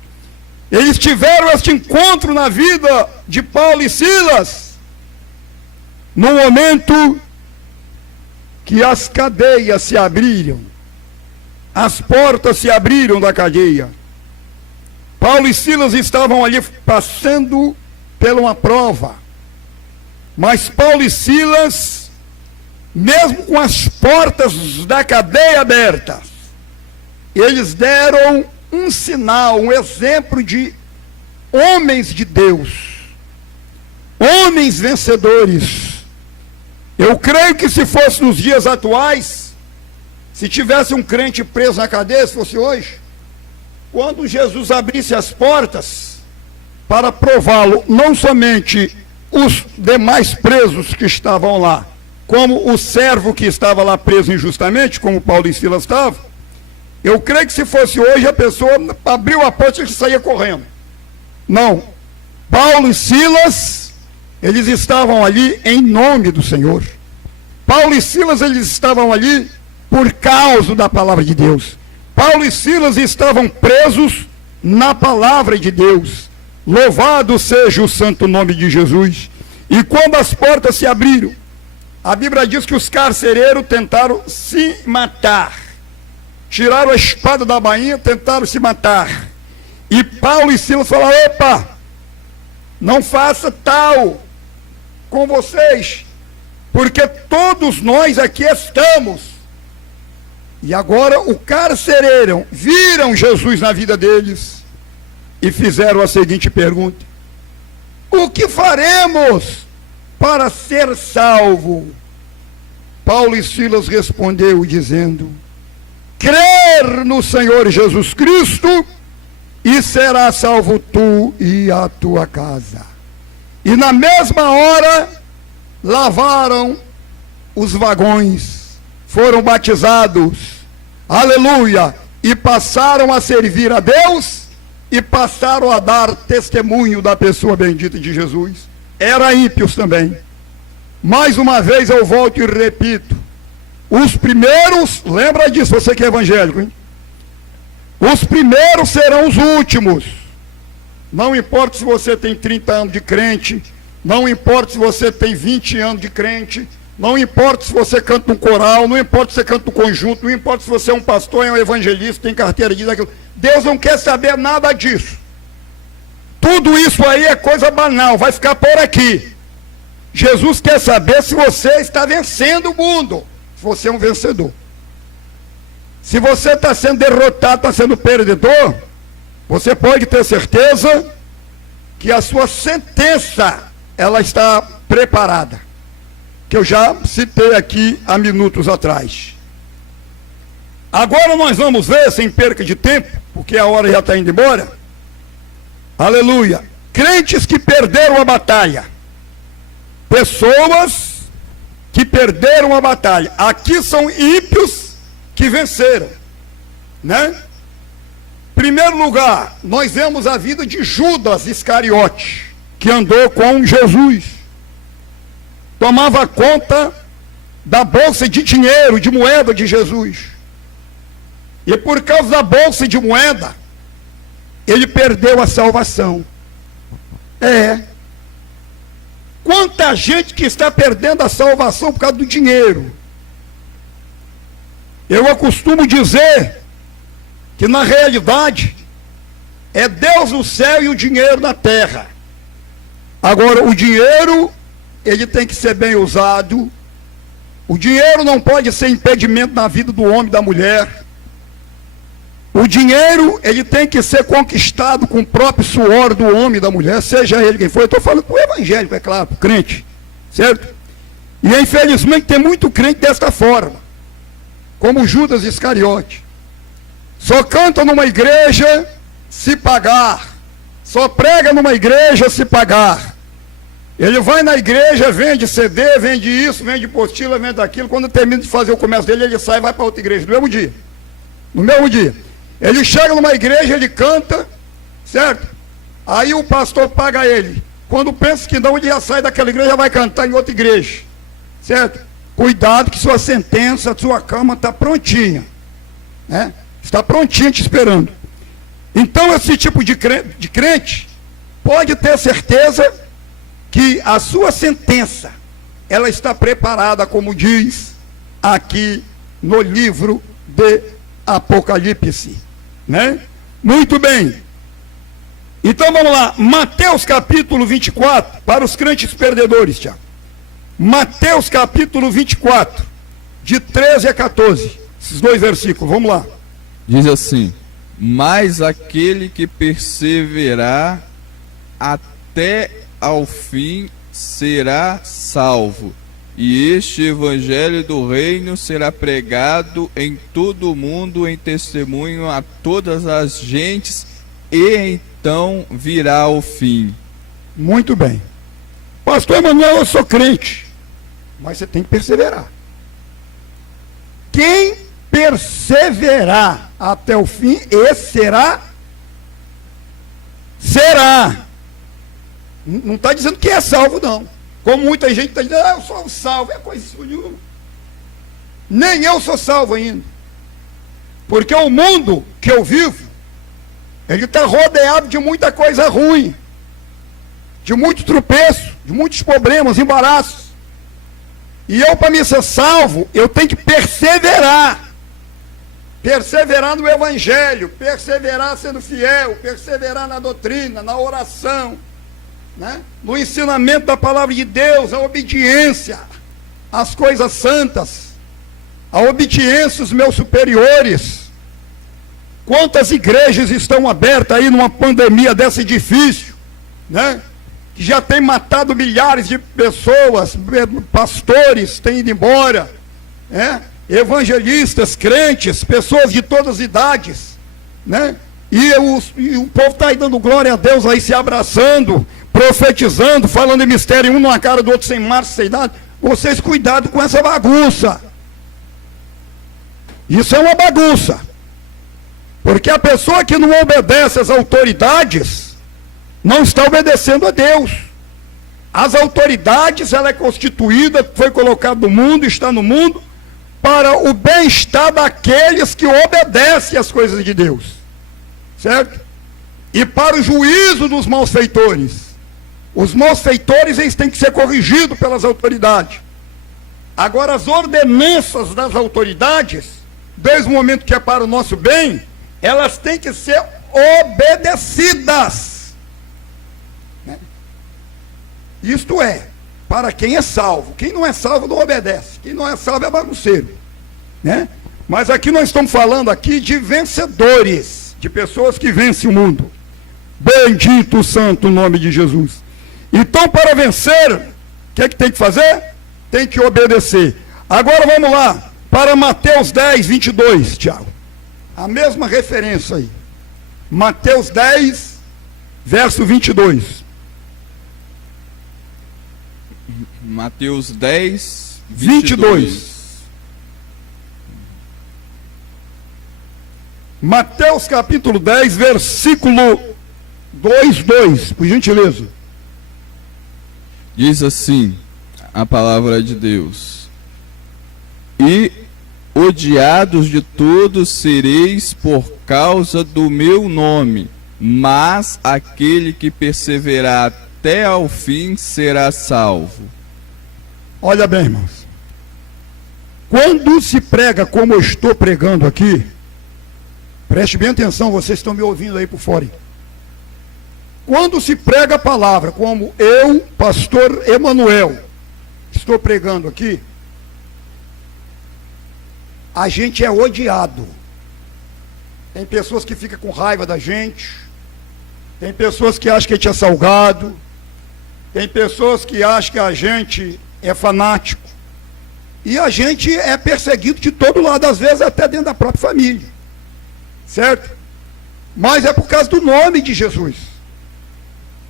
eles tiveram este encontro na vida de Paulo e Silas, no momento que as cadeias se abriram, as portas se abriram da cadeia. Paulo e Silas estavam ali passando por uma prova, mas Paulo e Silas, mesmo com as portas da cadeia abertas, eles deram um sinal, um exemplo de homens de Deus, homens vencedores. Eu creio que se fosse nos dias atuais, se tivesse um crente preso na cadeia, se fosse hoje, quando Jesus abrisse as portas para prová-lo, não somente os demais presos que estavam lá, como o servo que estava lá preso injustamente, como Paulo e Silas estavam, eu creio que se fosse hoje, a pessoa abriu a porta e saía correndo. Não. Paulo e Silas, eles estavam ali em nome do Senhor. Paulo e Silas, eles estavam ali por causa da palavra de Deus. Paulo e Silas estavam presos na palavra de Deus. Louvado seja o santo nome de Jesus. E quando as portas se abriram, a Bíblia diz que os carcereiros tentaram se matar. Tiraram a espada da bainha, tentaram se matar. E Paulo e Silas falaram: opa, não faça tal com vocês, porque todos nós aqui estamos. E agora o carcereiro viram Jesus na vida deles e fizeram a seguinte pergunta: o que faremos para ser salvo? Paulo e Silas respondeu dizendo: crer no Senhor Jesus Cristo e será salvo tu e a tua casa. E na mesma hora lavaram os vagões, foram batizados, aleluia, e passaram a servir a Deus e passaram a dar testemunho da pessoa bendita de Jesus. Eram ímpios também. Mais uma vez eu volto e repito: os primeiros, lembra disso, você que é evangélico, hein? Os primeiros serão os últimos. Não importa se você tem 30 anos de crente, não importa se você tem 20 anos de crente, não importa se você canta um coral, não importa se você canta um conjunto, não importa se você é um pastor, é um evangelista, tem carteira disso, daquilo. Deus não quer saber nada disso. Tudo isso aí é coisa banal, vai ficar por aqui. Jesus quer saber se você está vencendo o mundo, se você é um vencedor. Se você está sendo derrotado, está sendo perdedor, você pode ter certeza que a sua sentença, ela está preparada, que eu já citei aqui há minutos atrás. Agora nós vamos ver, sem perca de tempo, porque a hora já está indo embora, aleluia, crentes que perderam a batalha, pessoas que perderam a batalha. Aqui são ímpios que venceram, né? Primeiro lugar, nós vemos a vida de Judas Iscariote, que andou com Jesus, tomava conta da bolsa de dinheiro, de moeda de Jesus, e por causa da bolsa de moeda, ele perdeu a salvação. Quanta gente que está perdendo a salvação por causa do dinheiro. Eu costumo dizer que na realidade é Deus no céu e o dinheiro na terra. Agora, o dinheiro, ele tem que ser bem usado. O dinheiro não pode ser impedimento na vida do homem e da mulher. O dinheiro, ele tem que ser conquistado com o próprio suor do homem e da mulher, seja ele quem for. Eu estou falando com o evangélico, é claro, com o crente, certo? E infelizmente tem muito crente desta forma, como Judas Iscariote. Só canta numa igreja se pagar, só prega numa igreja se pagar. Ele vai na igreja, vende CD, vende isso, vende apostila, vende aquilo. Quando termina de fazer o comércio dele, ele sai e vai para outra igreja, no mesmo dia. No mesmo dia. Ele chega numa igreja, ele canta, certo? Aí o pastor paga ele. Quando pensa que não, ele já sai daquela igreja e vai cantar em outra igreja, certo? Cuidado que sua sentença, sua cama está prontinha, né? Está prontinha te esperando. Então esse tipo de crente pode ter certeza que a sua sentença, ela está preparada, como diz aqui no livro de Apocalipse, né? Muito bem. Então vamos lá, Mateus capítulo 24, para os crentes perdedores, Tiago. Mateus capítulo 24, de 13 a 14, esses dois versículos, vamos lá. Diz assim: mas aquele que perseverar até ao fim será salvo. E este evangelho do reino será pregado em todo o mundo em testemunho a todas as gentes, e então virá o fim. Muito bem. Pastor Emanuel, eu sou crente, mas você tem que perseverar. Quem perseverar até o fim, esse será. Não está dizendo que é salvo, não. Como muita gente está dizendo, eu sou salvo, é coisa nenhuma. Nem eu sou salvo ainda. Porque o mundo que eu vivo, ele está rodeado de muita coisa ruim, de muito tropeço, de muitos problemas, embaraços. E eu, para me ser salvo, eu tenho que perseverar. Perseverar no evangelho, perseverar sendo fiel, perseverar na doutrina, na oração, né? No ensinamento da palavra de Deus, a obediência às coisas santas, a obediência aos meus superiores. Quantas igrejas estão abertas aí numa pandemia dessa difícil, né? Que já tem matado milhares de pessoas, pastores têm ido embora, né? Evangelistas, crentes, pessoas de todas as idades, né? E o povo está aí dando glória a Deus, aí se abraçando, profetizando, falando em mistério, um na cara do outro, sem marcha, sem nada. Vocês cuidado com essa bagunça. Isso é uma bagunça. Porque a pessoa que não obedece às autoridades não está obedecendo a Deus. As autoridades, ela é constituída, foi colocada no mundo, está no mundo, para o bem-estar daqueles que obedecem às coisas de Deus, certo? E para o juízo dos malfeitores. Os malfeitores, eles têm que ser corrigidos pelas autoridades. Agora, as ordenanças das autoridades, desde o momento que é para o nosso bem, elas têm que ser obedecidas, né? Isto é, para quem é salvo. Quem não é salvo não obedece. Quem não é salvo é bagunceiro, né? Mas aqui nós estamos falando aqui de vencedores, de pessoas que vencem o mundo. Bendito o santo nome de Jesus. Então, para vencer, o que é que tem que fazer? Tem que obedecer. Agora vamos lá, para Mateus 10, 22, Tiago. A mesma referência aí. Mateus 10, verso 22. Mateus 10, 22. Mateus capítulo 10, versículo 2, por gentileza. Diz assim a palavra de Deus: e odiados de todos sereis por causa do meu nome, mas aquele que perseverar até ao fim será salvo. Olha bem, irmãos. Quando se prega como eu estou pregando aqui, preste bem atenção, vocês estão me ouvindo aí por fora. quando se prega a palavra, como eu, pastor Emanuel, estou pregando aqui, a gente é odiado. Tem pessoas que ficam com raiva da gente, tem pessoas que acham que a gente é salgado, tem pessoas que acham que a gente é fanático, e a gente é perseguido de todo lado, às vezes até dentro da própria família, certo? Mas é por causa do nome de Jesus.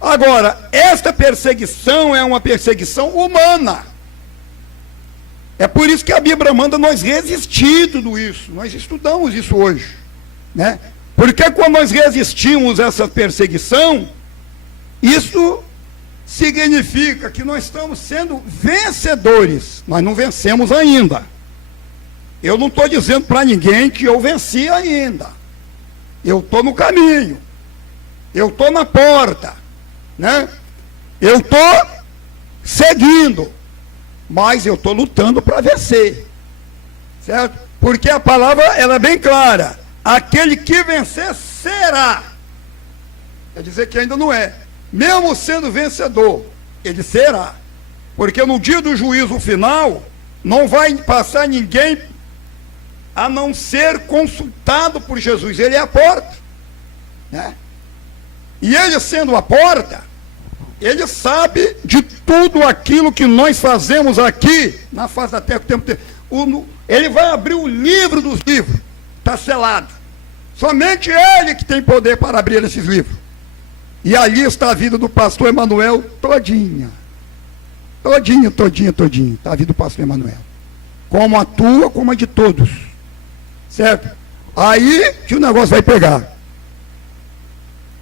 Agora, esta perseguição é uma perseguição humana. É por isso que a Bíblia manda nós resistir tudo isso. Nós estudamos isso hoje, né? Porque quando nós resistimos a essa perseguição, isso significa que nós estamos sendo vencedores. Nós não vencemos ainda. Eu não estou dizendo para ninguém que eu venci ainda. Eu estou no caminho. Eu estou na porta, né? Eu estou seguindo. Mas eu estou lutando para vencer. Certo? Porque a palavra ela é bem clara. Aquele que vencer será. Quer dizer que ainda não é. Mesmo sendo vencedor, ele será. Porque no dia do juízo final, não vai passar ninguém a não ser consultado por Jesus. Ele é a porta, né? E ele sendo a porta, ele sabe de tudo aquilo que nós fazemos aqui na face da terra. Ele vai abrir o livro dos livros. Está selado. Somente ele que tem poder para abrir esses livros. E ali está a vida do pastor Emanuel todinha. Todinha. Está a vida do pastor Emanuel. Como a tua, como a de todos. Certo? Aí que o negócio vai pegar.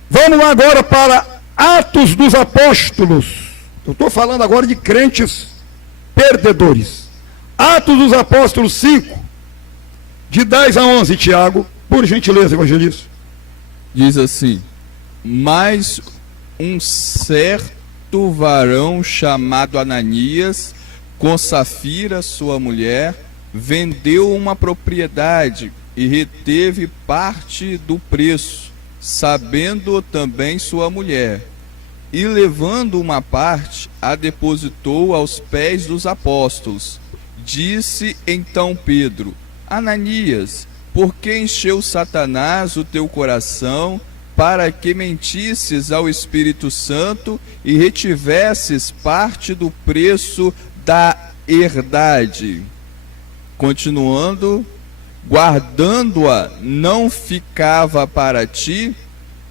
Vamos lá agora para Atos dos Apóstolos. Eu estou falando agora de crentes perdedores. Atos dos Apóstolos 5, de 10 a 11, Tiago. Por gentileza, evangelista. Diz assim: mas um certo varão chamado Ananias, com Safira, sua mulher, vendeu uma propriedade e reteve parte do preço, sabendo também sua mulher. E levando uma parte, a depositou aos pés dos apóstolos. Disse então Pedro: Ananias, por que encheu Satanás o teu coração, para que mentisses ao Espírito Santo e retivesses parte do preço da herdade? Continuando, guardando-a não ficava para ti,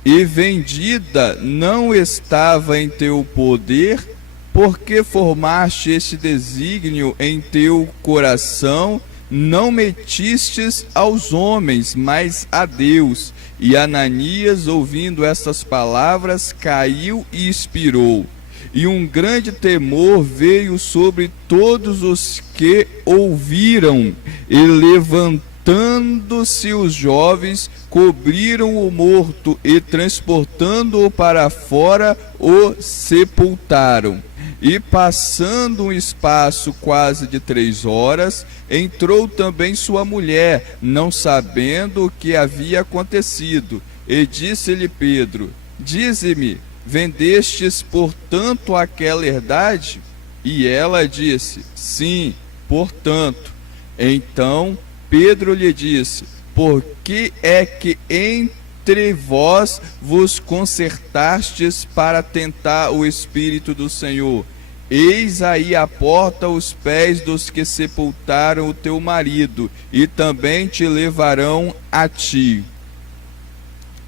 e vendida não estava em teu poder, porque formaste este desígnio em teu coração, não metistes aos homens, mas a Deus. E Ananias, ouvindo estas palavras, caiu e expirou. E um grande temor veio sobre todos os que ouviram, e levantando-se os jovens, cobriram o morto e, transportando-o para fora, o sepultaram. E passando um espaço quase de 3 horas, entrou também sua mulher, não sabendo o que havia acontecido. E disse-lhe Pedro: dize-me, vendestes portanto aquela herdade? E ela disse: sim, portanto. Então Pedro lhe disse: por que é que entre vós vos concertastes para tentar o Espírito do Senhor? Eis aí a porta os pés dos que sepultaram o teu marido, e também te levarão a ti.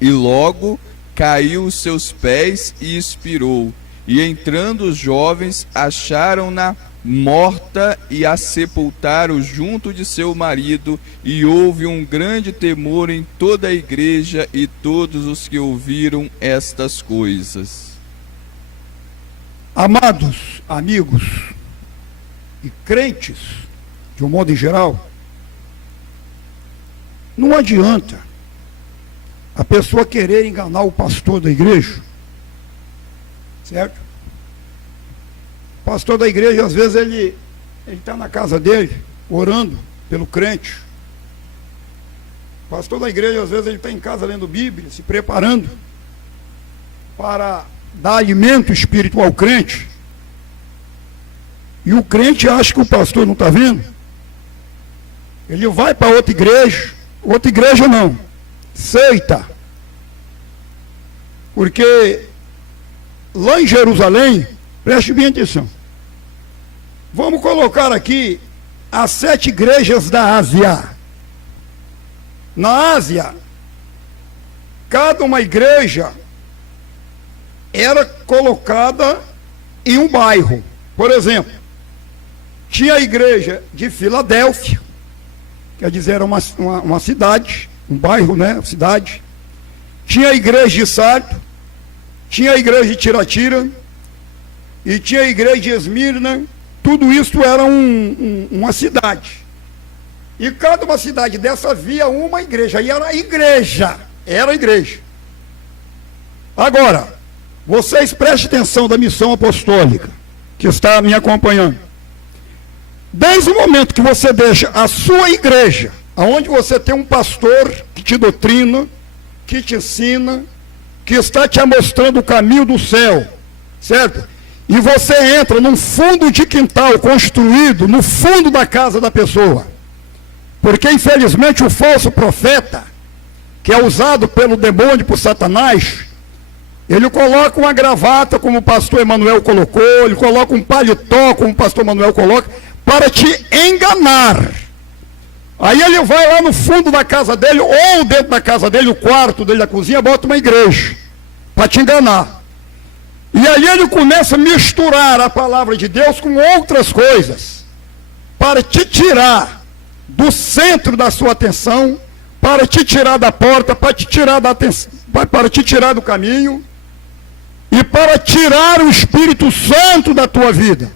E logo caiu os seus pés e expirou. E entrando os jovens, acharam-na morta e a sepultaram junto de seu marido, e houve um grande temor em toda a igreja e todos os que ouviram estas coisas. Amados amigos e crentes, de um modo em geral, não adianta a pessoa querer enganar o pastor da igreja, certo? O pastor da igreja, às vezes, ele está na casa dele, orando pelo crente. O pastor da igreja, às vezes, ele está em casa lendo Bíblia, se preparando. para dar alimento espiritual ao crente, e o crente acha que o pastor não está vendo, ele vai para outra igreja não, seita, porque lá em Jerusalém, preste bem atenção, vamos colocar aqui as 7 igrejas da Ásia. Na Ásia, cada uma igreja era colocada em um bairro. Por exemplo, tinha a igreja de Filadélfia, quer dizer, era uma cidade, um bairro, né, cidade. Tinha a igreja de Sardo, tinha a igreja de Tiratira, e tinha a igreja de Esmirna. Tudo isso era uma cidade. E cada uma cidade dessa havia uma igreja, e era a igreja. Agora, vocês prestem atenção da missão apostólica, que está me acompanhando. Desde o momento que você deixa a sua igreja, onde você tem um pastor que te doutrina, que te ensina, que está te mostrando o caminho do céu, certo? E você entra num fundo de quintal construído no fundo da casa da pessoa. Porque, infelizmente, o falso profeta, que é usado pelo demônio, por Satanás, ele coloca uma gravata, como o pastor Emanuel colocou, ele coloca um paletó, como o pastor Emanuel coloca, para te enganar. Aí ele vai lá no fundo da casa dele, ou dentro da casa dele, o quarto dele, a cozinha, bota uma igreja, para te enganar. E aí ele começa a misturar a palavra de Deus com outras coisas, para te tirar do centro da sua atenção, para te tirar da porta, para te tirar da atenção, para te tirar do caminho, e para tirar o Espírito Santo da tua vida.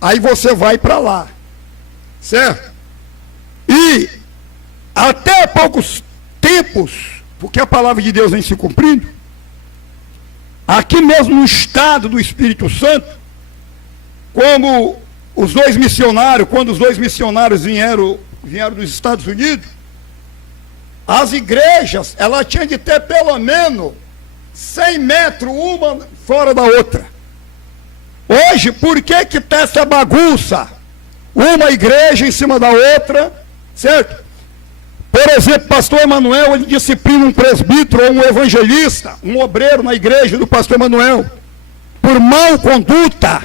Aí você vai para lá, certo? E até há poucos tempos, porque a palavra de Deus vem se cumprindo, aqui mesmo no estado do Espírito Santo, como os dois missionários, quando os dois missionários vieram dos Estados Unidos, as igrejas, ela tinha de ter pelo menos 100 metros uma fora da outra. Hoje, por que está essa bagunça? Uma igreja em cima da outra, certo? Por exemplo, pastor Emanuel, ele disciplina um presbítero ou um evangelista, um obreiro na igreja do pastor Emanuel, por mau conduta.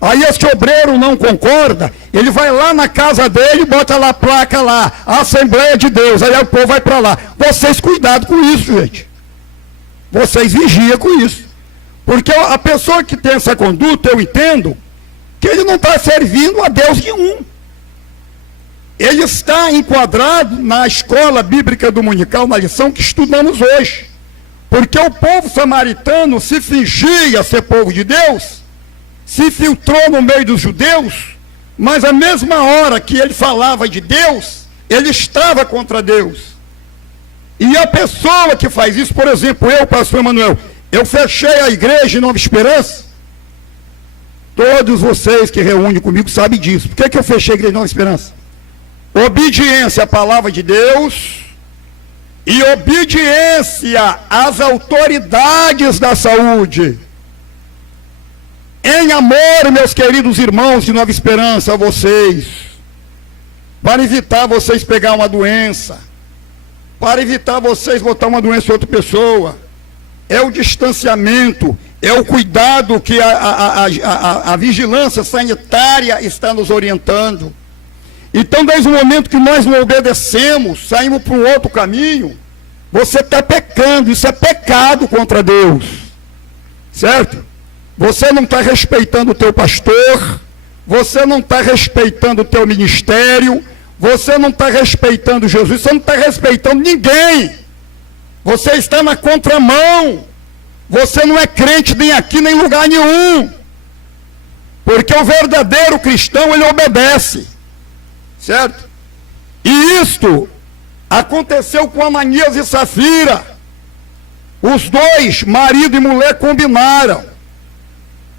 Aí esse obreiro não concorda, ele vai lá na casa dele e bota lá a placa lá, a Assembleia de Deus, aí o povo vai para lá. Vocês cuidado com isso, gente. Vocês vigiam com isso. Porque a pessoa que tem essa conduta, eu entendo, que ele não está servindo a Deus nenhum. Ele está enquadrado na escola bíblica dominical, na lição que estudamos hoje. Porque o povo samaritano se fingia ser povo de Deus, se filtrou no meio dos judeus, mas a mesma hora que ele falava de Deus, ele estava contra Deus. E a pessoa que faz isso, por exemplo, eu, pastor Emanuel, eu fechei a igreja em Nova Esperança. Todos vocês que reúnem comigo sabem disso. Por que eu fechei a igreja em Nova Esperança? Obediência à palavra de Deus e obediência às autoridades da saúde. Em amor, meus queridos irmãos de Nova Esperança, a vocês, para evitar vocês pegar uma doença, para evitar vocês botar uma doença em outra pessoa, é o distanciamento, é o cuidado que a vigilância sanitária está nos orientando. Então, desde o momento que nós não obedecemos, saímos para um outro caminho, você está pecando, isso é pecado contra Deus, certo? Você não está respeitando o teu pastor, você não está respeitando o teu ministério, você não está respeitando Jesus, você não está respeitando ninguém, você está na contramão, você não é crente nem aqui nem em lugar nenhum, porque o verdadeiro cristão, ele obedece, certo? E isto aconteceu com Ananias e Safira. Os dois, marido e mulher, combinaram.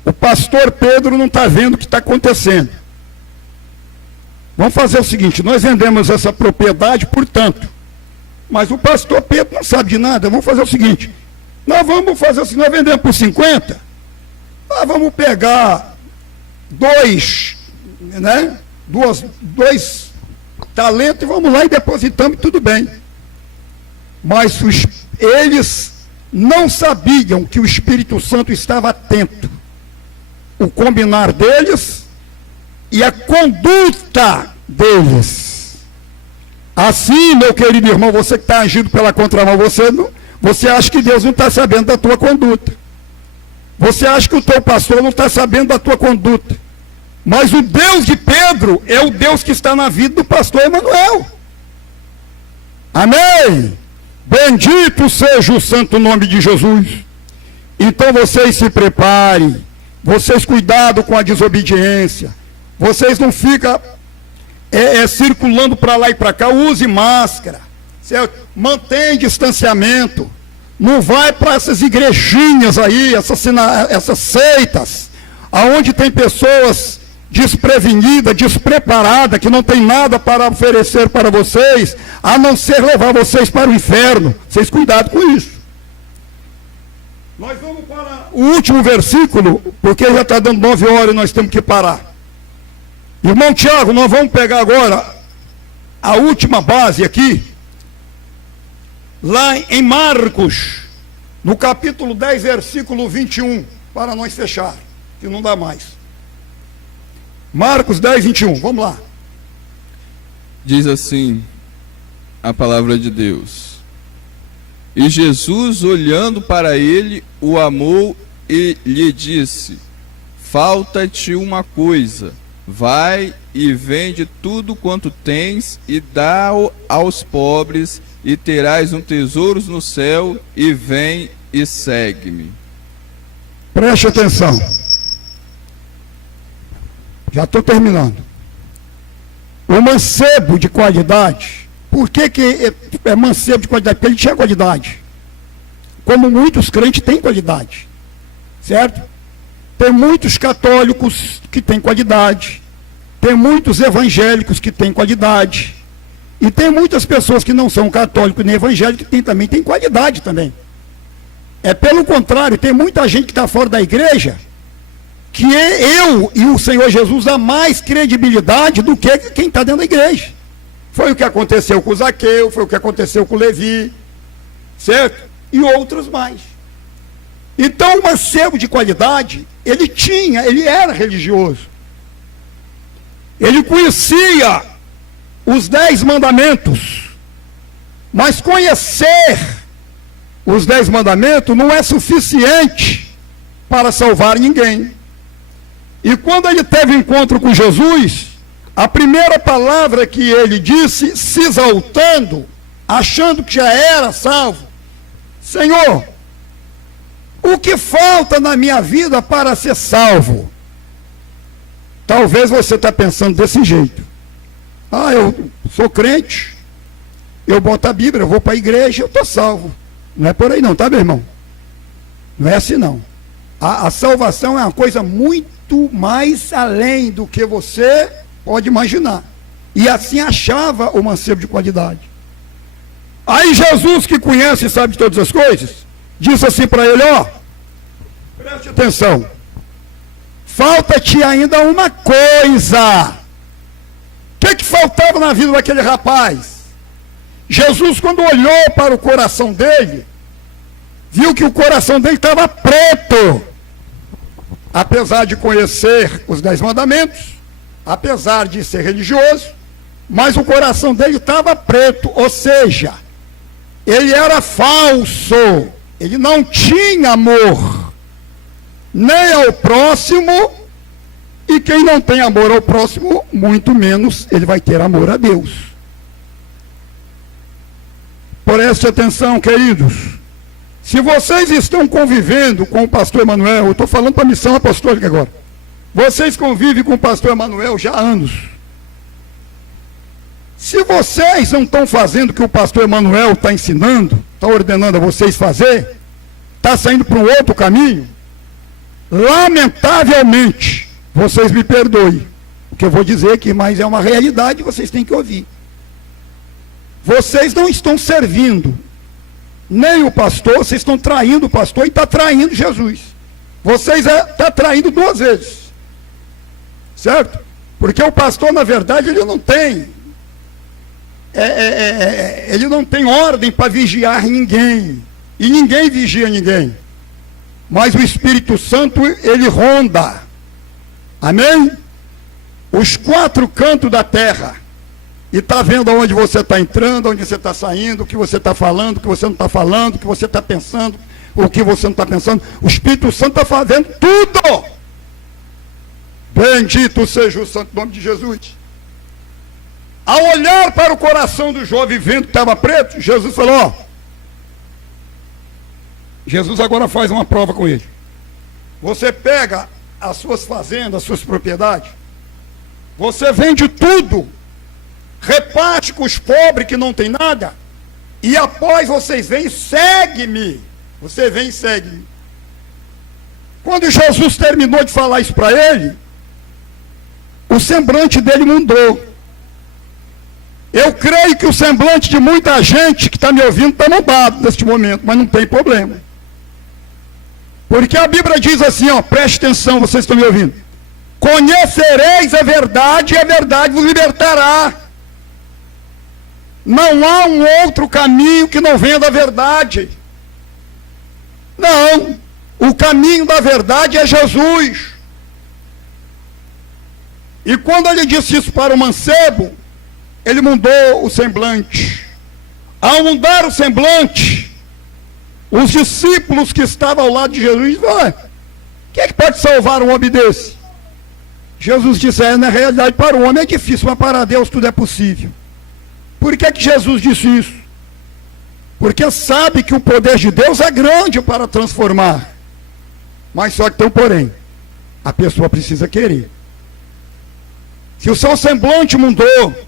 O pastor Pedro não está vendo o que está acontecendo. Vamos fazer o seguinte, nós vendemos essa propriedade por tanto, mas o pastor Pedro não sabe de nada. Vamos fazer o seguinte, Nós vamos fazer assim, nós vendemos por 50, nós vamos pegar dois talentos e vamos lá e depositamos e tudo bem. Mas eles não sabiam que o Espírito Santo estava atento. O combinar deles e a conduta deles. Assim, meu querido irmão, você que está agindo pela contramão, você acha que Deus não está sabendo da tua conduta. Você acha que o teu pastor não está sabendo da tua conduta. Mas o Deus de Pedro é o Deus que está na vida do pastor Emanuel. Amém? Bendito seja o santo nome de Jesus. Então vocês se preparem. Vocês cuidado com a desobediência. Vocês não ficam circulando para lá e para cá. Use máscara. Certo? Mantém distanciamento. Não vai para essas igrejinhas aí, essas seitas, aonde tem pessoas desprevenidas, despreparadas, que não tem nada para oferecer para vocês, a não ser levar vocês para o inferno. Vocês cuidado com isso. Nós vamos para o último versículo, porque já está dando 9 horas e nós temos que parar. Irmão Tiago, nós vamos pegar agora a última base aqui, lá em Marcos, no capítulo 10, versículo 21, para nós fechar, que não dá mais. Marcos 10, 21, vamos lá. Diz assim a palavra de Deus: E Jesus, olhando para ele, o amou e lhe disse: Falta-te uma coisa, vai e vende tudo quanto tens e dá-o aos pobres, e terás um tesouro no céu, e vem e segue-me. Preste atenção. Já estou terminando. O mancebo de qualidade, por que é mancebo de qualidade? Porque ele tinha qualidade. Como muitos crentes têm qualidade. Certo? Tem muitos católicos que têm qualidade. Tem muitos evangélicos que têm qualidade. E tem muitas pessoas que não são católicos nem evangélicos que também têm qualidade também. É pelo contrário, tem muita gente que está fora da igreja que eu e o Senhor Jesus dá mais credibilidade do que quem está dentro da igreja. Foi o que aconteceu com o Zaqueu, foi o que aconteceu com o Levi, certo? E outros mais. Então o mancebo de qualidade, ele era religioso. Ele conhecia os 10 mandamentos, mas conhecer os 10 mandamentos não é suficiente para salvar ninguém. E quando ele teve encontro com Jesus, a primeira palavra que ele disse, se exaltando, achando que já era salvo: Senhor, o que falta na minha vida para ser salvo? Talvez você está pensando desse jeito. Eu sou crente, eu boto a Bíblia, eu vou para a igreja, eu estou salvo. Não é por aí não, tá, meu irmão? Não é assim não. A salvação é uma coisa muito mais além do que você pode imaginar. E assim achava o mancebo de qualidade. Aí Jesus, que conhece e sabe de todas as coisas, disse assim para ele: preste atenção, falta-te ainda uma coisa. O que faltava na vida daquele rapaz? Jesus, quando olhou para o coração dele, viu que o coração dele estava preto. Apesar de conhecer os 10 mandamentos, apesar de ser religioso, mas o coração dele estava preto, ou seja, ele era falso, ele não tinha amor, nem ao próximo, e quem não tem amor ao próximo, muito menos ele vai ter amor a Deus. Preste atenção, queridos. Se vocês estão convivendo com o pastor Emanuel, eu estou falando para a missão apostólica agora. Vocês convivem com o pastor Emanuel já há anos. Se vocês não estão fazendo o que o pastor Emanuel está ensinando, está ordenando a vocês fazer, está saindo para um outro caminho, lamentavelmente, vocês me perdoem, porque eu vou dizer aqui, mas é uma realidade, vocês têm que ouvir. Vocês não estão servindo nem o pastor, vocês estão traindo o pastor e está traindo Jesus. Vocês estão traindo duas vezes. Certo? Porque o pastor, na verdade, ele não tem ordem para vigiar ninguém. E ninguém vigia ninguém. Mas o Espírito Santo, ele ronda. Amém? Os quatro cantos da terra. E está vendo onde você está entrando, onde você está saindo, o que você está falando, o que você não está falando, o que você está pensando, o que você não está pensando. O Espírito Santo está fazendo tudo. Bendito seja o santo nome de Jesus. Ao olhar para o coração do jovem vendo que estava preto, Jesus falou, ó, Jesus agora faz uma prova com ele. Você pega as suas fazendas, as suas propriedades, você vende tudo, reparte com os pobres que não tem nada, e após vocês vêm e segue-me. Você vem e segue-me. Quando Jesus terminou de falar isso para ele, o semblante dele mudou. Eu creio que o semblante de muita gente que está me ouvindo está mudado neste momento, mas não tem problema. Porque a Bíblia diz assim, ó, preste atenção, vocês estão me ouvindo. Conhecereis a verdade e a verdade vos libertará. Não há um outro caminho que não venha da verdade. Não, o caminho da verdade é Jesus. E quando ele disse isso para o mancebo, ele mudou o semblante. Ao mudar o semblante, os discípulos que estavam ao lado de Jesus disseram, quem é que pode salvar um homem desse? Jesus disse, na realidade para o homem é difícil, mas para Deus tudo é possível. Por que Jesus disse isso? Porque sabe que o poder de Deus é grande para transformar. Mas só que tem um porém. A pessoa precisa querer. Se o seu semblante mudou,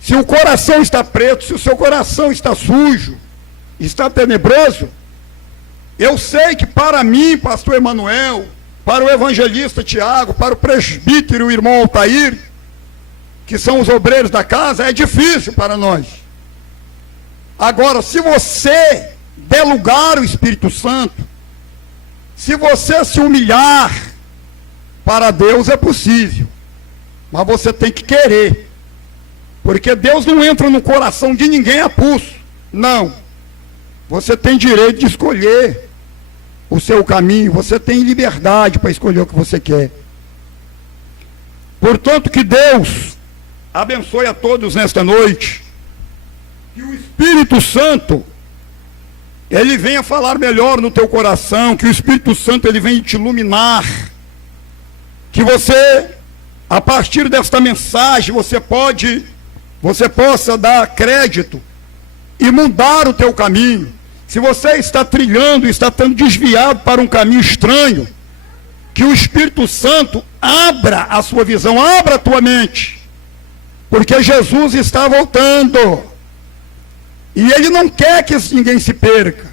se o coração está preto, se o seu coração está sujo, está tenebroso, eu sei que para mim, pastor Emanuel, para o evangelista Tiago, para o presbítero, o irmão Altair, que são os obreiros da casa, é difícil para nós. Agora, se você der lugar ao Espírito Santo, se você se humilhar, para Deus é possível. Mas você tem que querer. Porque Deus não entra no coração de ninguém a pulso. Não. Você tem direito de escolher o seu caminho. Você tem liberdade para escolher o que você quer. Portanto, que Deus abençoe a todos nesta noite. Que o Espírito Santo, ele venha falar melhor no teu coração. Que o Espírito Santo, ele venha te iluminar. Que você, a partir desta mensagem, você possa dar crédito e mudar o teu caminho. Se você está trilhando, está tendo desviado para um caminho estranho, que o Espírito Santo abra a sua visão, abra a tua mente, porque Jesus está voltando, e Ele não quer que ninguém se perca.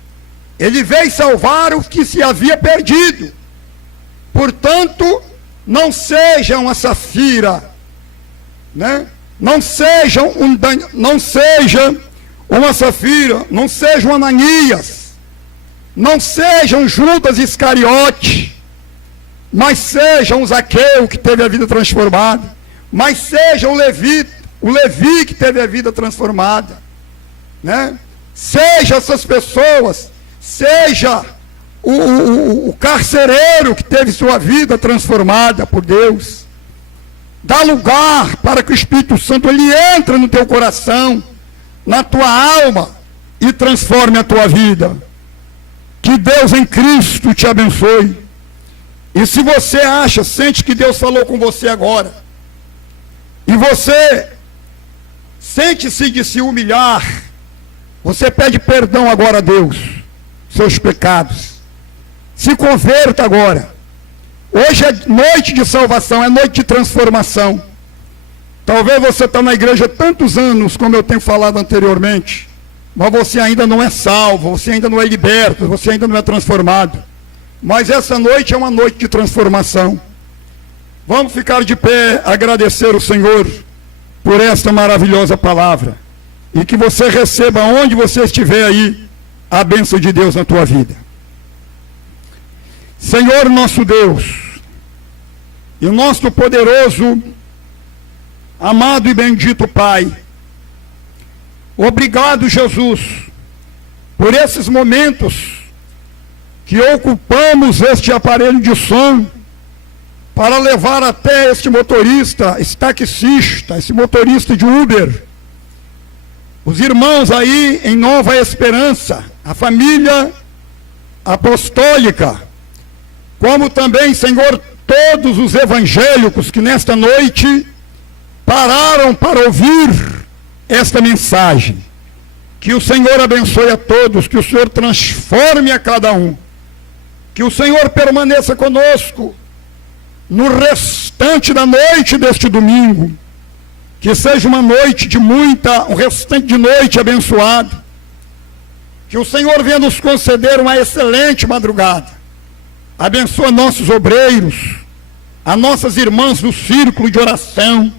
Ele veio salvar o que se havia perdido. Portanto, não seja uma Safira, né? Não seja uma Safira, não seja um Ananias, não seja um Judas Iscariote, mas seja um Zaqueu que teve a vida transformada, mas seja o Levi que teve a vida transformada, né? Seja essas pessoas, seja o carcereiro que teve sua vida transformada por Deus. Dá lugar para que o Espírito Santo ele entre no teu coração, na tua alma e transforme a tua vida. Que Deus em Cristo te abençoe. E se você sente que Deus falou com você agora, e você sente-se de se humilhar, você pede perdão agora a Deus, seus pecados. Se converta agora. Hoje é noite de salvação, é noite de transformação. Talvez você está na igreja há tantos anos, como eu tenho falado anteriormente, mas você ainda não é salvo, você ainda não é liberto, você ainda não é transformado. Mas essa noite é uma noite de transformação. Vamos ficar de pé, agradecer o Senhor por esta maravilhosa palavra. E que você receba onde você estiver aí, a bênção de Deus na tua vida. Senhor nosso Deus, e o nosso poderoso, amado e bendito Pai, obrigado, Jesus, por esses momentos que ocupamos este aparelho de som para levar até este motorista, esse taxista, esse motorista de Uber, os irmãos aí em Nova Esperança, a família apostólica, como também, Senhor, todos os evangélicos que nesta noite pararam para ouvir esta mensagem. Que o Senhor abençoe a todos, que o Senhor transforme a cada um, que o Senhor permaneça conosco no restante da noite deste domingo, que seja uma noite de um restante de noite abençoado, que o Senhor venha nos conceder uma excelente madrugada. Abençoa nossos obreiros, as nossas irmãs do círculo de oração,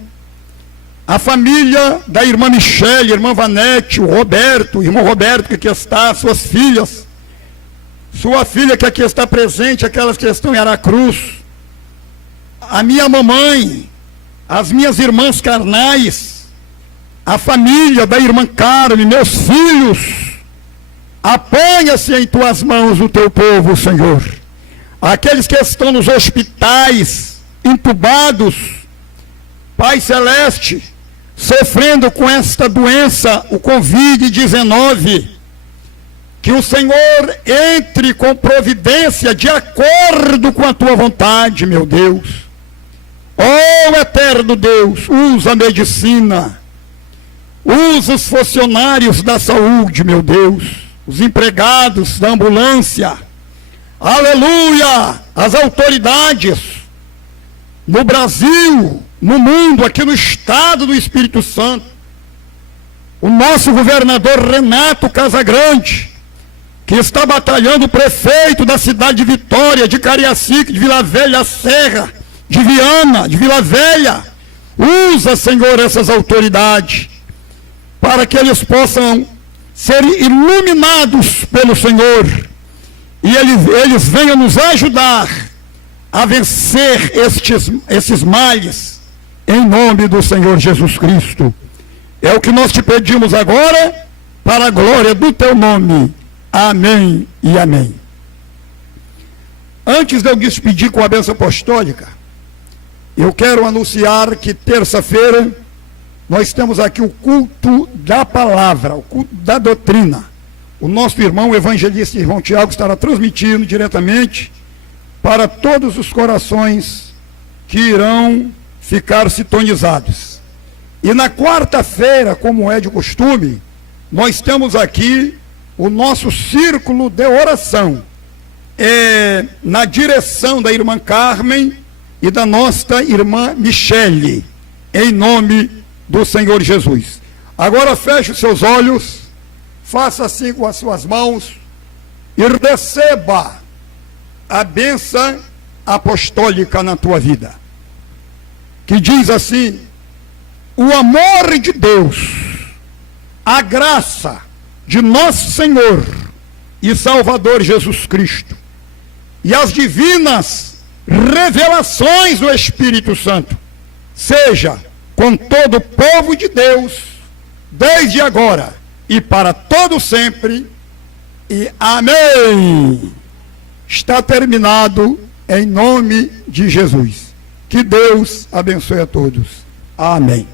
a família da irmã Michele, irmã Vanete, o Roberto, o irmão Roberto que aqui está, suas filhas, sua filha que aqui está presente, aquelas que estão em Aracruz, a minha mamãe, as minhas irmãs carnais, a família da irmã Carmen, meus filhos. Apanha-se em tuas mãos o teu povo, Senhor. Aqueles que estão nos hospitais, entubados, Pai Celeste, sofrendo com esta doença, o Covid-19, que o Senhor entre com providência de acordo com a tua vontade, meu Deus. Ó eterno Deus, usa a medicina, usa os funcionários da saúde, meu Deus, os empregados da ambulância, aleluia, as autoridades, no Brasil, no mundo, aqui no estado do Espírito Santo, o nosso governador Renato Casagrande, que está batalhando, o prefeito da cidade de Vitória, de Cariacica, de Vila Velha Serra, de Viana, de Vila Velha. Usa, Senhor, essas autoridades, para que eles possam ser iluminados pelo Senhor, e eles venham nos ajudar a vencer estes males, em nome do Senhor Jesus Cristo. É o que nós te pedimos agora, para a glória do teu nome. Amém e amém. Antes de eu despedir com a bênção apostólica, eu quero anunciar que terça-feira nós temos aqui o culto da palavra, o culto da doutrina. O nosso irmão, o evangelista irmão Tiago, estará transmitindo diretamente para todos os corações que irão ficar sintonizados. E na quarta-feira, como é de costume, nós temos aqui o nosso círculo de oração, na direção da irmã Carmen e da nossa irmã Michele, em nome do Senhor Jesus. Agora feche os seus olhos, faça assim com as suas mãos e receba a bênção apostólica na tua vida, que diz assim: o amor de Deus, a graça de nosso Senhor e Salvador Jesus Cristo e as divinas revelações do Espírito Santo seja com todo o povo de Deus, desde agora e para todo sempre, e amém. Está terminado, em nome de Jesus. Que Deus abençoe a todos. Amém.